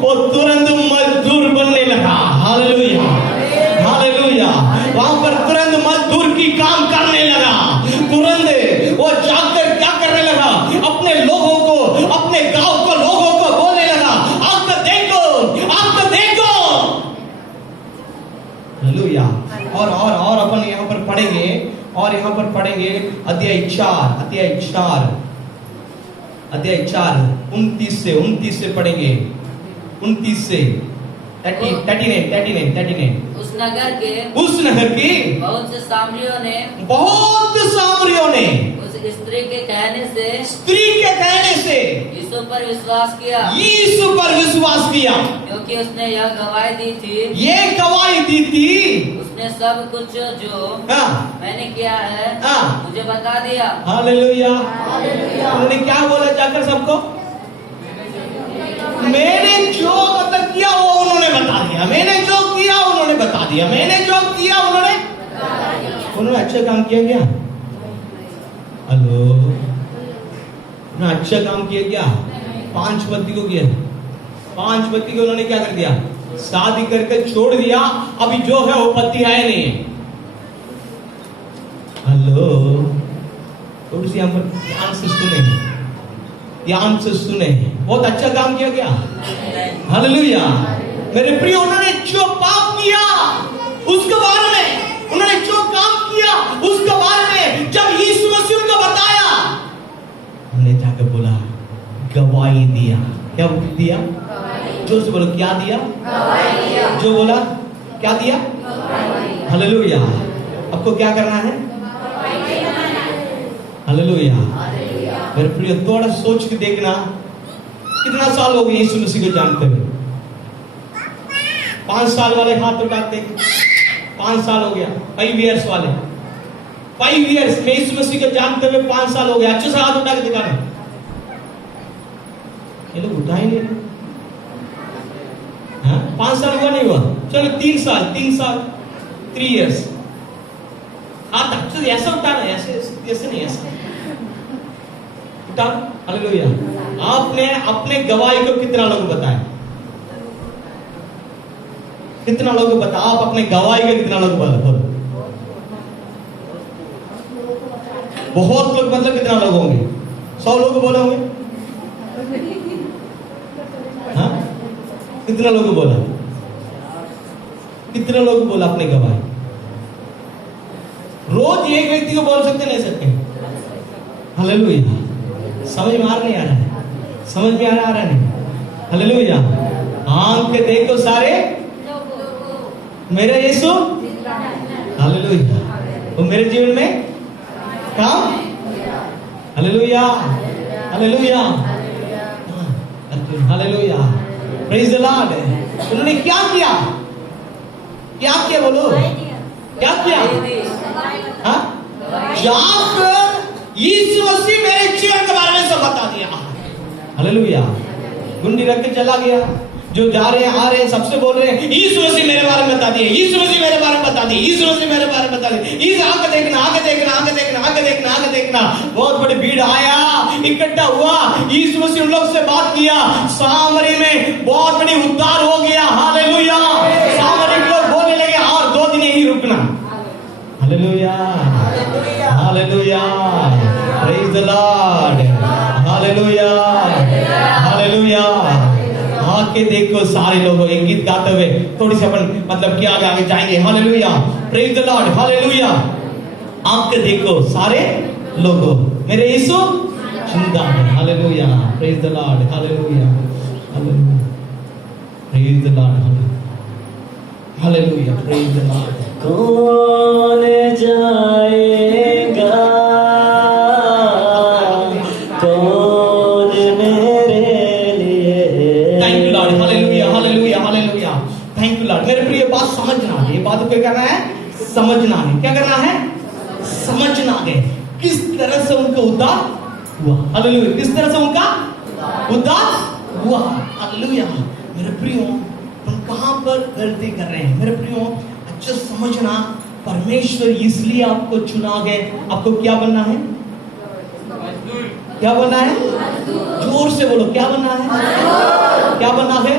वो तुरंत मजदूर बनने लगा, हालेलुया हालेलुया। वहां पर तुरंत मजदूर की काम करने लगा, तुरंत वो जाकर क्या करने लगा, अपने लोगों को, अपने गांव को, लोगों को बोलने लगा, आकर देखो, आकर देखो, हालेलुया। और अपन यहाँ पर पढ़ेंगे, और यहाँ पर पढ़ेंगे अध्याय 4 29 से पढ़ेंगे, 29 से 39। उस नगर के बहुत से सामरियों ने उस स्त्री के कहने से यीशु पर विश्वास किया, क्योंकि उसने यह गवाही दी थी, उसने सब कुछ जो मैंने किया है मुझे बता दिया। हालेलुया। उन्होंने क्या बोला जाकर सबको, मैंने जो मतलब किया वो उन्होंने बता दिया, मैंने जो किया उन्होंने बता दिया, मैंने जो किया उन्होंने अच्छा काम किया क्या? हेलो, उन्होंने अच्छा काम किया क्या? 5 पति को किया, 5 पति को उन्होंने क्या कर दिया, शादी करके छोड़ दिया, अभी जो है वो पति है नहीं है। हेलो, थोड़ी सी यहाँ पर ध्यान से सुने, बहुत अच्छा काम किया क्या? हालेलुया। मेरे प्रिय, उन्होंने जो पाप किया उसके बारे में, उन्होंने जो काम किया उसके बारे में जब यीशु मसीह को बताया, उन्होंने जाकर बोला, गवाही दिया। क्या दिया? जोर से बोलो, क्या दिया? जो बोला क्या दिया? हालेलुया। आपको क्या करना है? हालेलुया। मेरे प्रिय, थोड़ा सोच के देखना, कितना साल हो गए यीशु मसीह को जानते हुए? 5 साल वाले हाथ उठाते, 5 साल हो गया। 5 इयर्स वाले, 5 इयर्स में यीशु मसीह को जानते हुए 5 साल हो गया। अच्छे से हाथ उठा के दिखाना। ये लोग उठा ही नहीं। 5 साल हुआ नहीं हुआ? चलो 3 साल, 3 इयर्स। हाथ अच्छे से ऐसा उठाना, ऐसे नहीं, ऐसे उठा। हालेलुया। आपने अपने गवाही को कितना लोगों को बताया? कितना लोगों को बता? आप अपने गवाही को कितना लोगों को बोलो? बहुत लोग, मतलब कितना लोग होंगे? 100 लोग बोले होंगे? हाँ, कितना लोग बोला? कितना लोग बोला अपने गवाही? रोज एक व्यक्ति को बोल सकते नहीं सकते? हालेलुया। समझ में आ नहीं आ रहा है? समझ में आ रहा है नहीं? हालेलुया। आंख के देखो सारे मेरा यीशु, हालेलुया, वो मेरे जीवन में काम। Hallelujah hallelujah hallelujah, praise the Lord. उन्होंने क्या किया? क्या किया बोलो? क्या किया? हाँ, जाकर हालेलुया। गुंडी रख के चला गया। जो जा रहे हैं आ रहे हैं सबसे बोल रहे हैं यीशु मसीह मेरे बारे में बता दिए, यीशु मसीह मेरे बारे में बता दिए, यीशु मसीह मेरे बारे में बता दिए, इस आगे देखना आगे देखना आगे देखना आगे देखना आगे देखना। बहुत बड़ी भीड़ आया, इकट्ठा हुआ, यीशु मसीह उन लोग से बात किया। सामरी में बहुत बड़ी उद्धार हो गया। हालेलुया। सामरी के लोग बोलने लगे और 2 दिन यहीं रुकना। Hallelujah hallelujah, praise the Lord, hallelujah hallelujah. आके देखो सारे लोगों एक गीत गाते हुए थोड़ी सी अपन मतलब क्या आगे जाएंगे। Hallelujah, praise the Lord, hallelujah. आके देखो सारे लोगों मेरे यीशु जिंदा है। Hallelujah, praise the Lord, hallelujah hallelujah, praise the Lord, hallelujah, praise the Lord. कौन जाएगा, कौन मेरे लिए। Thank you Lord, hallelujah hallelujah hallelujah, thank you Lord. मेरे प्रिय बात समझना है, ये बात को क्या करना है, समझना है। क्या करना है, समझना है। किस तरह से उनका उद्धार हुआ। हालेलुया, किस तरह से उनका उद्धार हुआ। हालेलुया। मेरे प्रियो हम कहां पर गलती कर रहे हैं। मेरे प्रियो अच्छा समझना, परमेश्वर इसलिए आपको चुना है। आपको क्या बनना है, क्या बनना है, जोर से बोलो, क्या बनना है, क्या बनना है।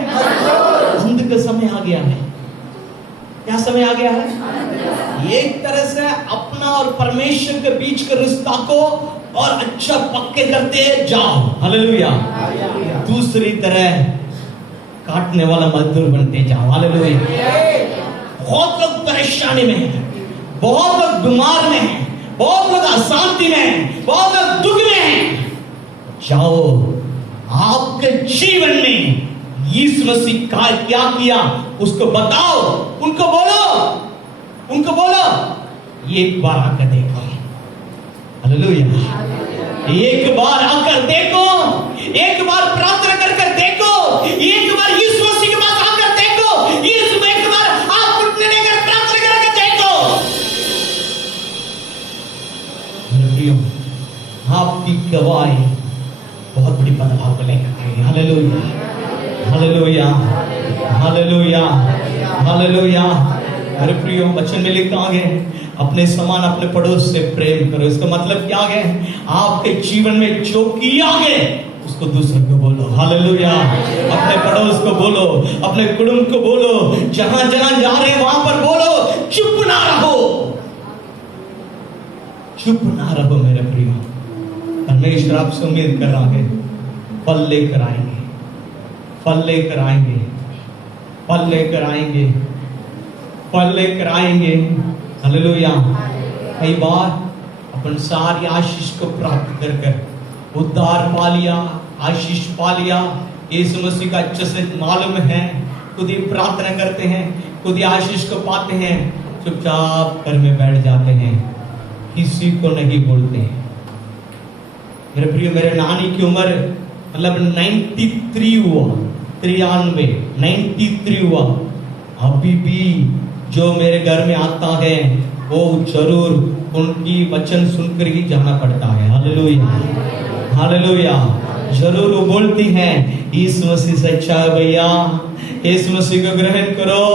अंत का समय आ गया है। क्या समय आ गया है, एक तरह से अपना और परमेश्वर के बीच के रिश्ता को और अच्छा पक्के करते जाओ। हालेलुया। दूसरी तरह काटने वाला मजदूर बनते जाओ। हालेलुया। बहुत लोग परेशानी में हैं, बहुत लोग बीमार में हैं, बहुत लोग अशांति में हैं, बहुत लोग दुख में हैं। जाओ, आपके जीवन में यीशु मसीह का क्या किया उसको बताओ, उनको बोलो, उनको बोलो। एक बार आकर देखो। हालेलुया। एक बार आकर देखो, एक बार प्रार्थना कर कर देखो, एक बार यीशु मसीह के पास आकर देखो, यीशु एक बार आप घुटने लेकर प्रार्थना करके देखो। मेरे प्रियो, आपकी गवाही बहुत बड़ी बदलाव को लेकर आएगी। Hallelujah hallelujah hallelujah hallelujah. मेरे प्रियो, वचन में लिखा है अपने समान अपने पड़ोस से प्रेम करो। इसका मतलब क्या है, आपके जीवन में जो किया है उसको दूसरे को बोलो। हालेलुया। अपने पड़ोस को बोलो, अपने कुटुंब को बोलो, जहां जहां जा रहे हैं वहां पर बोलो। चुप ना रहो, चुप ना रहो। मेरे प्रियो, परमेश्वर आपसे उम्मीद कर रहा है फल लेकर आएंगे, फल लेकर आएंगे, फल लेकर आएंगे, फल लेकर आएंगे। हालेलुया। कई बार अपन सारी आशीष को प्राप्त कर कर उद्धार पा लिया, आशीष पा लिया, यीशु मसीह का अच्छे से मालूम है, खुद ही प्रार्थना करते हैं, खुद ही आशीष को पाते हैं, चुपचाप घर में बैठ जाते हैं, किसी को नहीं बोलते हैं। मेरे प्रिय, मेरे नानी की उम्र मतलब 93 हुआ, 93 हुआ। अभी भी जो मेरे घर में आता है वो जरूर उनकी वचन सुनकर ही जाना पड़ता है। Hallelujah hallelujah. जरूर वो बोलती हैं यीशु मसीह सच्चा है भैया, यीशु मसीह को ग्रहण करो,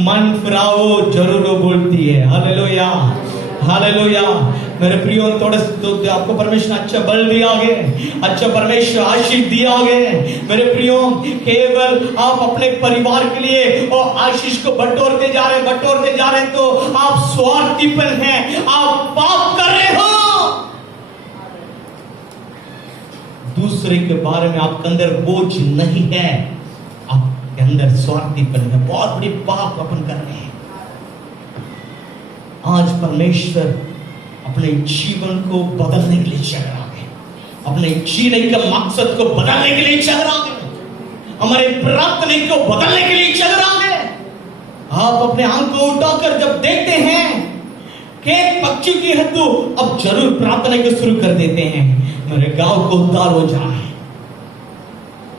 मन फिराओ, जरूर वो बोलती है। Hallelujah hallelujah. मेरे प्रियो, थोड़े तो आपको परमेश्वर अच्छा बल दिया है, अच्छा परमेश्वर आशीष दिया है। मेरे प्रियो, केवल आप अपने परिवार के लिए और आशीष को बटोरते जा रहे हैं तो आप स्वार्थीपन हैं, आप पाप कर रहे हो। दूसरे के बारे में आपके अंदर बोझ नहीं है, आपके अंदर स्वार्थीपन है। बहुत बड़ी पाप अपन कर रहे हैं। आज परमेश्वर अपने जीवन को बदलने के लिए चल रहा है, अपने जीने का मकसद को बदलने के लिए चल रहा है, हमारे प्रार्थना को बदलने के लिए चल रहा है। आप अपने आंख को उठाकर जब देखते हैं कि पक्षी की हेतु अब जरूर प्रार्थना को शुरू कर देते हैं, मेरे गांव को उद्धार हो जा रहा है।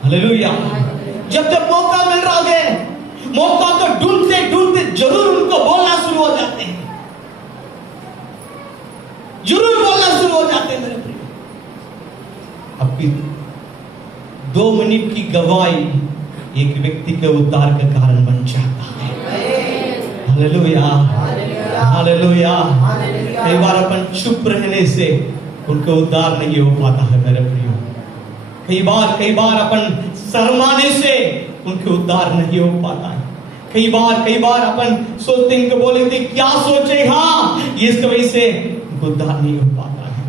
हालेलुया। जब जब मौका मिल रहा है, मौका को ढूंढते ढूंढते जरूर उनको बोलना शुरू हो जाते हैं, जरूर बोलना शुरू हो जाते हैं। मेरे प्रिय, आपकी 2 मिनट की गवाही एक व्यक्ति के उद्धार का कारण बन जाता है। Hallelujah, hallelujah. कई बार अपन चुप रहने से उनका उद्धार नहीं हो पाता है मेरे प्रियो। कई बार अपन शर्माने से उनके उद्धार नहीं हो पाता है। कई बार अपन सोचते हैं कि बोले थे क्या सोचेगा, इस वजह से उद्धार नहीं हो पाता है।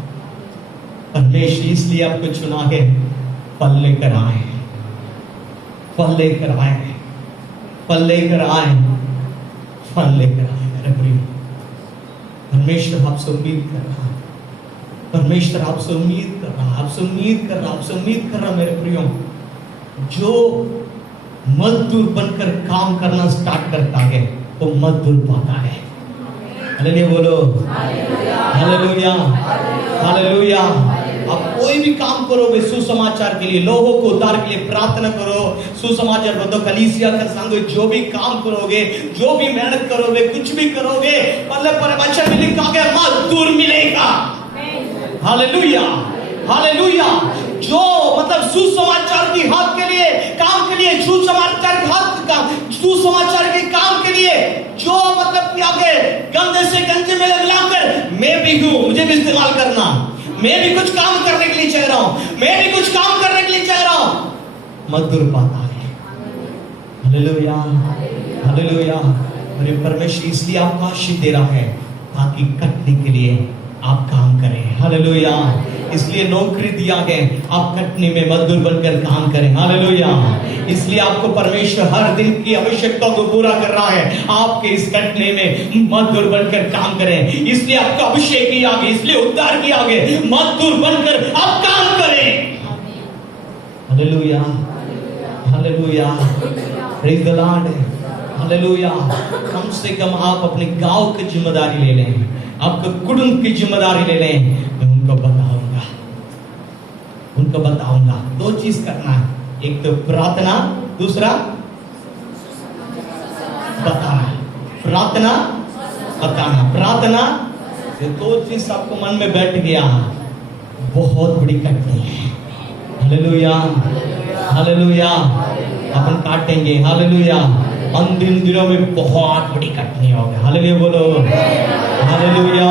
परमेश्वर इसलिए आपको चुना है, फल लेकर आए, फल लेकर आए, फल लेकर आए, फल लेकर आए मेरे प्रियो। परमेश्वर आपसे उम्मीद कर रहा है, परमेश्वर आपसे उम्मीद कर रहा, आपसे उम्मीद कर रहा, आपसे उम्मीद कर रहा मेरे प्रियो। जो मजदूर बनकर काम करना स्टार्ट करता है तो मजदूर पाता है। हालेलुया बोलो, हालेलुया, हालेलुया। आप कोई भी काम करोगे सुसमाचार के लिए, लोगों को उद्धार के लिए प्रार्थना करो, सुसमाचार बताओ, कलीसिया का संग, जो भी काम करोगे, जो भी मेहनत करोगे, कुछ भी करोगे, मतलब परमेश्वर में लिखा गया मजदूर मिलेगा। Hallelujah, hallelujah. जो मतलब सुसमाचार की हाथ के लिए काम के लिए, सुसमाचार के हाथ का सुसमाचार के काम के लिए जो मतलब क्या के गंदे से गंजे में मिलाकर मैं भी हूं, मुझे भी इस्तेमाल करना, मैं भी कुछ काम करने के लिए चाह रहा हूं, मैं भी कुछ काम करने के लिए चाह रहा हूं, मजदूर पाता है। Hallelujah, hallelujah. मेरे परमेश्वर इसलिए आपको आशीष दे रहा है ताकि कटने के लिए आप काम करें। हालेलुया। इसलिए नौकरी दिया गया, आप कटनी में मजदूर बनकर काम करें। हालेलुया। इसलिए आपको परमेश्वर हर दिन की आवश्यकता को पूरा कर रहा है, आपके इस कटने में मजदूर बनकर काम करें। इसलिए आपको अभिषेक किया गया, इसलिए उद्धार किया गया, मजदूर बनकर आप काम करें। Hallelujah, hallelujah, praise the Lord, hallelujah. कम से कम आप अपने गांव की जिम्मेदारी ले लें, आपके कुटुंब की जिम्मेदारी ले लें। मैं उनको बताऊंगा 2 चीज करना है, एक तो प्रार्थना, दूसरा बताना। प्रार्थना, बताना, प्रार्थना, ये 2 चीज आपको मन में बैठ गया, बहुत बड़ी कटनी है। Hallelujah, hallelujah. अपन काटेंगे, हालेलुया। अंतिम दिनों में बहुत बड़ी कटनी होगी। हालेलुया बोलो, हालेलुया।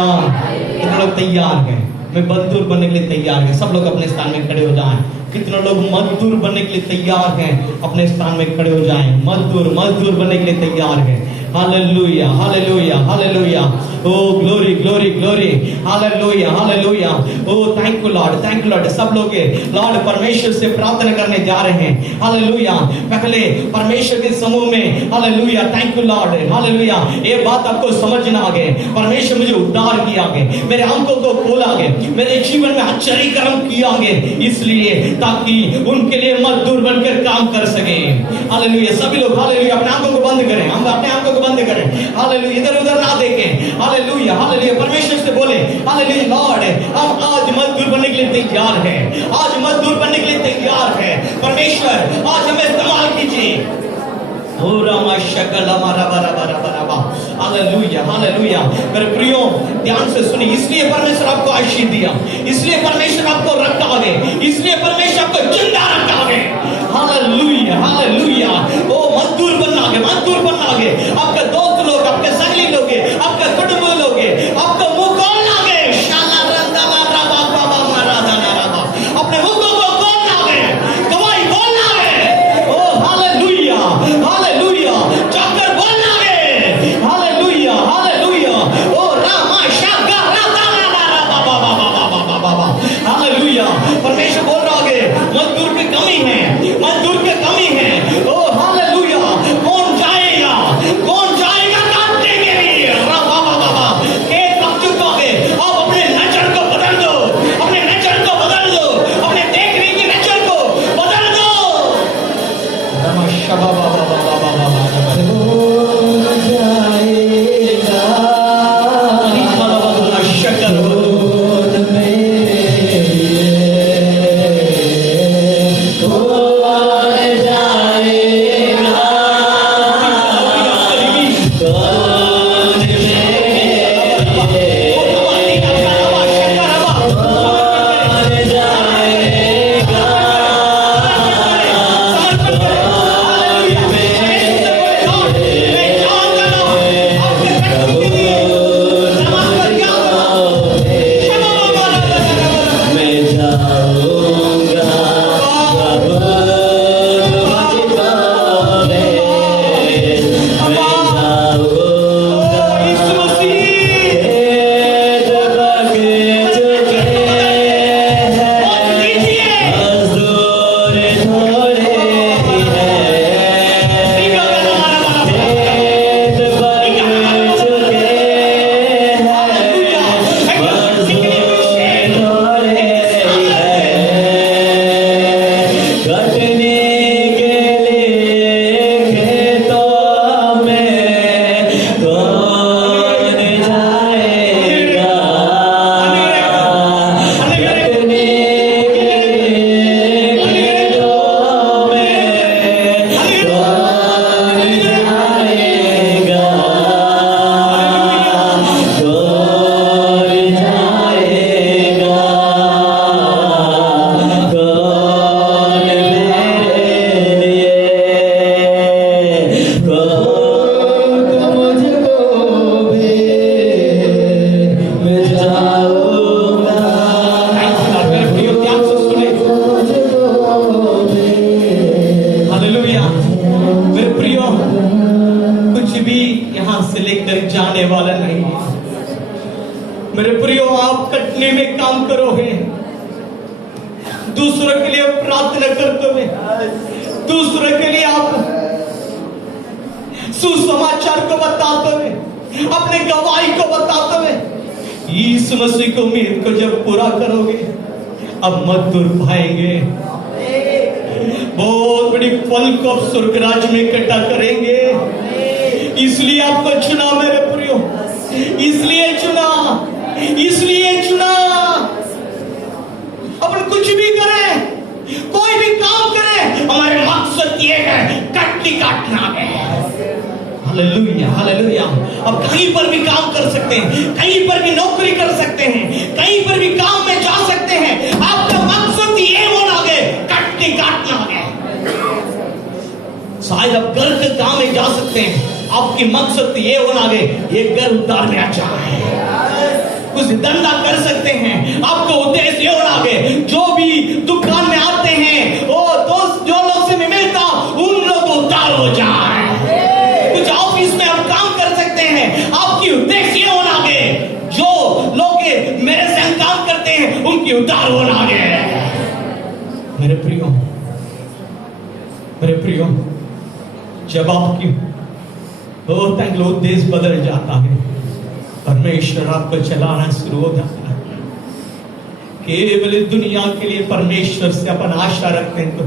कितने लोग तैयार हैं? मैं मजदूर बनने के लिए तैयार है? सब लोग अपने स्थान में खड़े हो जाएं। कितने लोग मजदूर बनने के लिए तैयार हैं? अपने स्थान में खड़े हो जाएं। मजदूर बनने के लिए तैयार है। Hallelujah, hallelujah, hallelujah. O glory, glory, glory. Hallelujah, hallelujah. O thank you Lord, thank you Lord. सब लोग लॉर्ड परमेश्वर से प्रार्थना करने जा रहे हैं। हालेलुया। पहले परमेश्वर के समूह में hallelujah, thank you Lord, hallelujah. ये बात आपको समझना आ गए, परमेश्वर मुझे उद्धार किया गए, मेरे आंखों को खोला गए, मेरे जीवन में आश्चर्य कर्म किया गए, इसलिए ताकि उनके लिए मजदूर बनकर काम कर सके। हालेलुया। सभी लोग हालेलुया अपने आंखों को बंद करें, हम अपने आंखों को बंद करें। हालेलुया। इधर उधर ना देखें। Hallelujah, hallelujah. परमेश्वर से बोले हालेलुया, लॉर्ड हम आज मजदूर बनने के लिए तैयार हैं, आज मजदूर बनने के लिए तैयार हैं। परमेश्वर आज हमें इस्तेमाल कीजिए। Hallelujah, hallelujah. मेरे प्रियो ध्यान से सुनिए, इसलिए परमेश्वर आपको आशीष दिया, इसलिए परमेश्वर आपको रखा है, इसलिए परमेश्वर आपको जिंदा रखा है। Hallelujah, hallelujah. ओ मजदूर बनना है, मजदूर बनना है। आपके दोस्त लोग, आपके संगी लोग, आपके कुटुंब लोग, आपको मुंह खोलना है। शाला रंदाला राबा बाबा महाराजा राबा, अपने मुंह को खोलना है, गवाही बोलना है। ओ हालेलुया, हालेलुया। जाकर बोलना है। Hallelujah, hallelujah. ओ रामा शागा राधा राबा बाबा बाबा बाबा। हालेलुया। परमेश्वर बोल रहा है मजदूर की कमी है, मजदूर की कमी है। ओ हालेलुया। कौन जाएगा, कौन जाएगा काटने के लिए? राबा बाबा मेरे प्रियो, आप कटने में काम करोगे, दूसरों के लिए प्रार्थना करते हुए, दूसरों के लिए आप सुसमाचार को बताते हुए, अपने गवाही को बताते हुए, यीशु मसीह को उम्मीद को जब पूरा करोगे, अब मत दूर पाएंगे। बहुत बड़ी फल को आप स्वर्ग राज्य में इकट्ठा करेंगे। इसलिए आपको चुना मेरे प्रियो, इसलिए चुना, इसलिए चुना। अपन कुछ भी करें, कोई भी काम करें, हमारे मकसद ये है कटनी काटना है। Hallelujah, hallelujah. अब कहीं पर भी काम कर सकते हैं, कहीं पर भी नौकरी कर सकते हैं, कहीं पर भी काम में जा सकते हैं। आपका मकसद ये होना है कटनी काटना है। शायद आप घर के काम में जा सकते हैं, आपकी मकसद ये होना है ये घर उतारने आ जाए। कुछ धंधा कर सकते हैं, आपका उद्देश्य ये होना है जो भी दुकान में आते हैं, वो दोस्त जो लोग से मिलता उन लोग उतार हो जाए। कुछ ऑफिस में आप काम कर सकते हैं, आपकी उद्देश्य ये होना है जो लोग मेरे से काम करते हैं उनकी उतार होना है। मेरे प्रियो, मेरे प्रियो, जब आपकी उद्देश्य बदल जाता है, परमेश्वर आपको चलाना शुरू हो जाता है। केवल दुनिया के लिए परमेश्वर से अपन आशा रखते हैं तो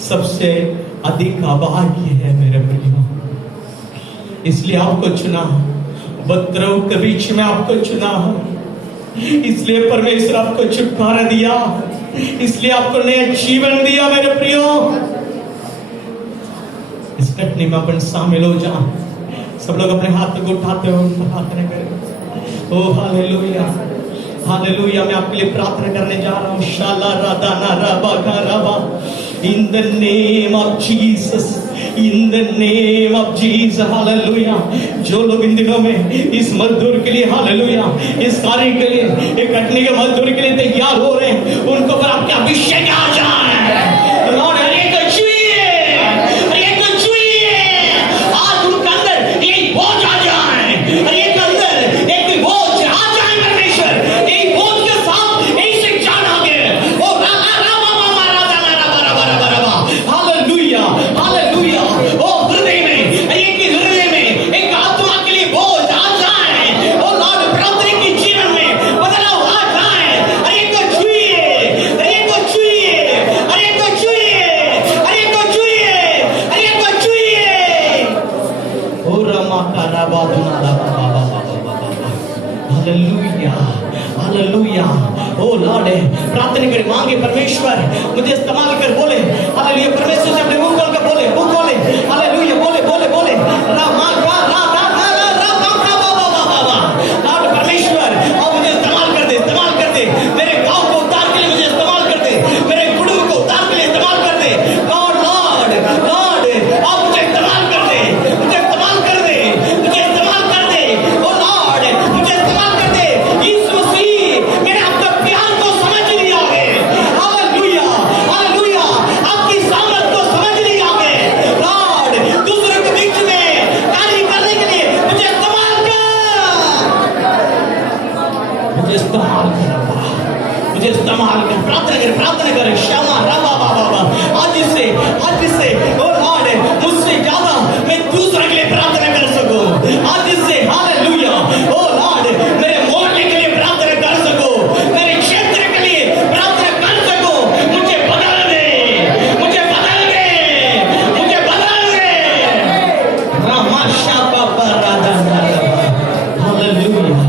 सबसे अधिक अभाग्य है मेरे प्रियो। इसलिए आपको चुना, उपद्रव के बीच में आपको चुना, इसलिए परमेश्वर आपको छुटकारा दिया, इसलिए आपको नया जीवन दिया मेरे प्रियो। इस कटनी में अपन शामिल हो जाओ। सब लोग अपने हाथ को उठाते हुए प्रार्थना करें। ओ हालेलुया, हालेलुया। मैं आपके लिए प्रार्थना करने जा रहा हूँ। शाला राधा राबा का राबा, in the name of Jesus, in the name of Jesus, hallelujah. जो लोग इन दिनों में इस मजदूर के लिए, हालेलुया, इस कार्य के लिए, एक कटनी के मजदूर के लिए तैयार हो रहे हैं, उनको पर आपके अभिषेक आ जाए। लॉर्ड, प्रार्थना करें, मांगे परमेश्वर मुझे इस्तेमाल कर। बोले हालेलुया, परमेश्वर से अपने मुंह खोल कर बोले, मुंह खोले, हालेलुया, बोले बोले बोले लॉर्ड परमेश्वर, और मुझे इस्तेमाल कर दे, इस्तेमाल कर दे। मेरे गांव को उतार के लिए मुझे इस्तेमाल कर दे, मेरे कुटुंब को उतार के लिए इस्तेमाल कर दे। लॉर्ड लॉर्ड लॉर्ड, आप मुझे इस्तेमाल कर दे, मुझे इस्तेमाल कर दे, मुझे इस्तेमाल कर दे। ओ लॉर्ड, मुझे इस्तेमाल कर दे। यीशु मसीह, मैंने आपका प्यार को समझ लिया है। Hallelujah, hallelujah. आपकी सामर्थ को समझ लिया है। लॉर्ड, दूसरों के बीच में कार्य करने के लिए मुझे इस्तेमाल कर, मुझे इस्तेमाल कर, मुझे इस्तेमाल कर। प्रार्थना करें श्यामा राबा बाबा। आज से ओ लॉर्ड, मुझसे ज्यादा मैं दूसरे के लिए प्रार्थना कर सकूं। आज से हालेलुया, ओ लॉर्ड, मेरे मोहल्ले के लिए प्रार्थना कर सकूं, मेरे क्षेत्र के लिए प्रार्थना कर सकूं। मुझे बदल दे, मुझे बदल दे, मुझे बदल दे। रामाशा बाबा राधा राधा। Hallelujah,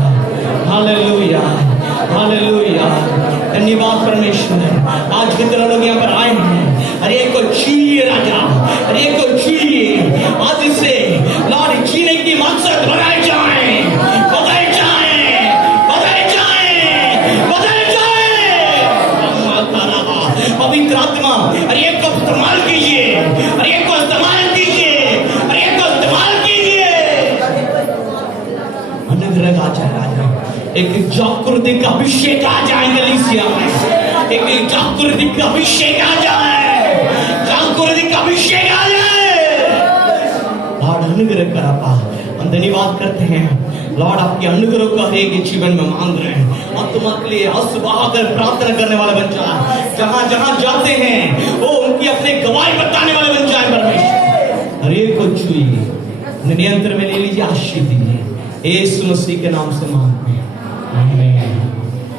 hallelujah, hallelujah. धन्यवाद परमेश्वर। आज कितने लोग यहाँ पर आए हैं, अरे एक को छुइए राजा, अरे एक को छुइए। आज से लॉर्ड जीने की मकसद बनाए जाए, बनाए जाए, बनाए जाए, बनाए जाए। पवित्र आत्मा, अरे एक को इस्तेमाल कीजिए, अरे एक को इस्तेमाल कीजिए, अरे एक को इस्तेमाल कीजिए। अनुग्रह आ जाए राजा, एक जागृति का अभिषेक आ जाए कलीसिया में, एक जागृति का अभिषेक आ जाए, जागृति का अभिषेक आ जाए। अनुग्रह कर आपा, हम धन्यवाद करते हैं लॉर्ड आपके अनुग्रह को हर एक जीवन में मांग रहे हैं। आत्मा के लिए आंसू बहाकर प्रार्थना करने वाले बन जाए, जहां जहां जाते हैं वो उनकी अपने गवाही बताने वाले बन जाए। परमेश्वर हर एक को छुइए, नियंत्रण में ले लीजिए, आशीष दीजिए, यीशु मसीह के नाम से मांगते हैं, आमीन।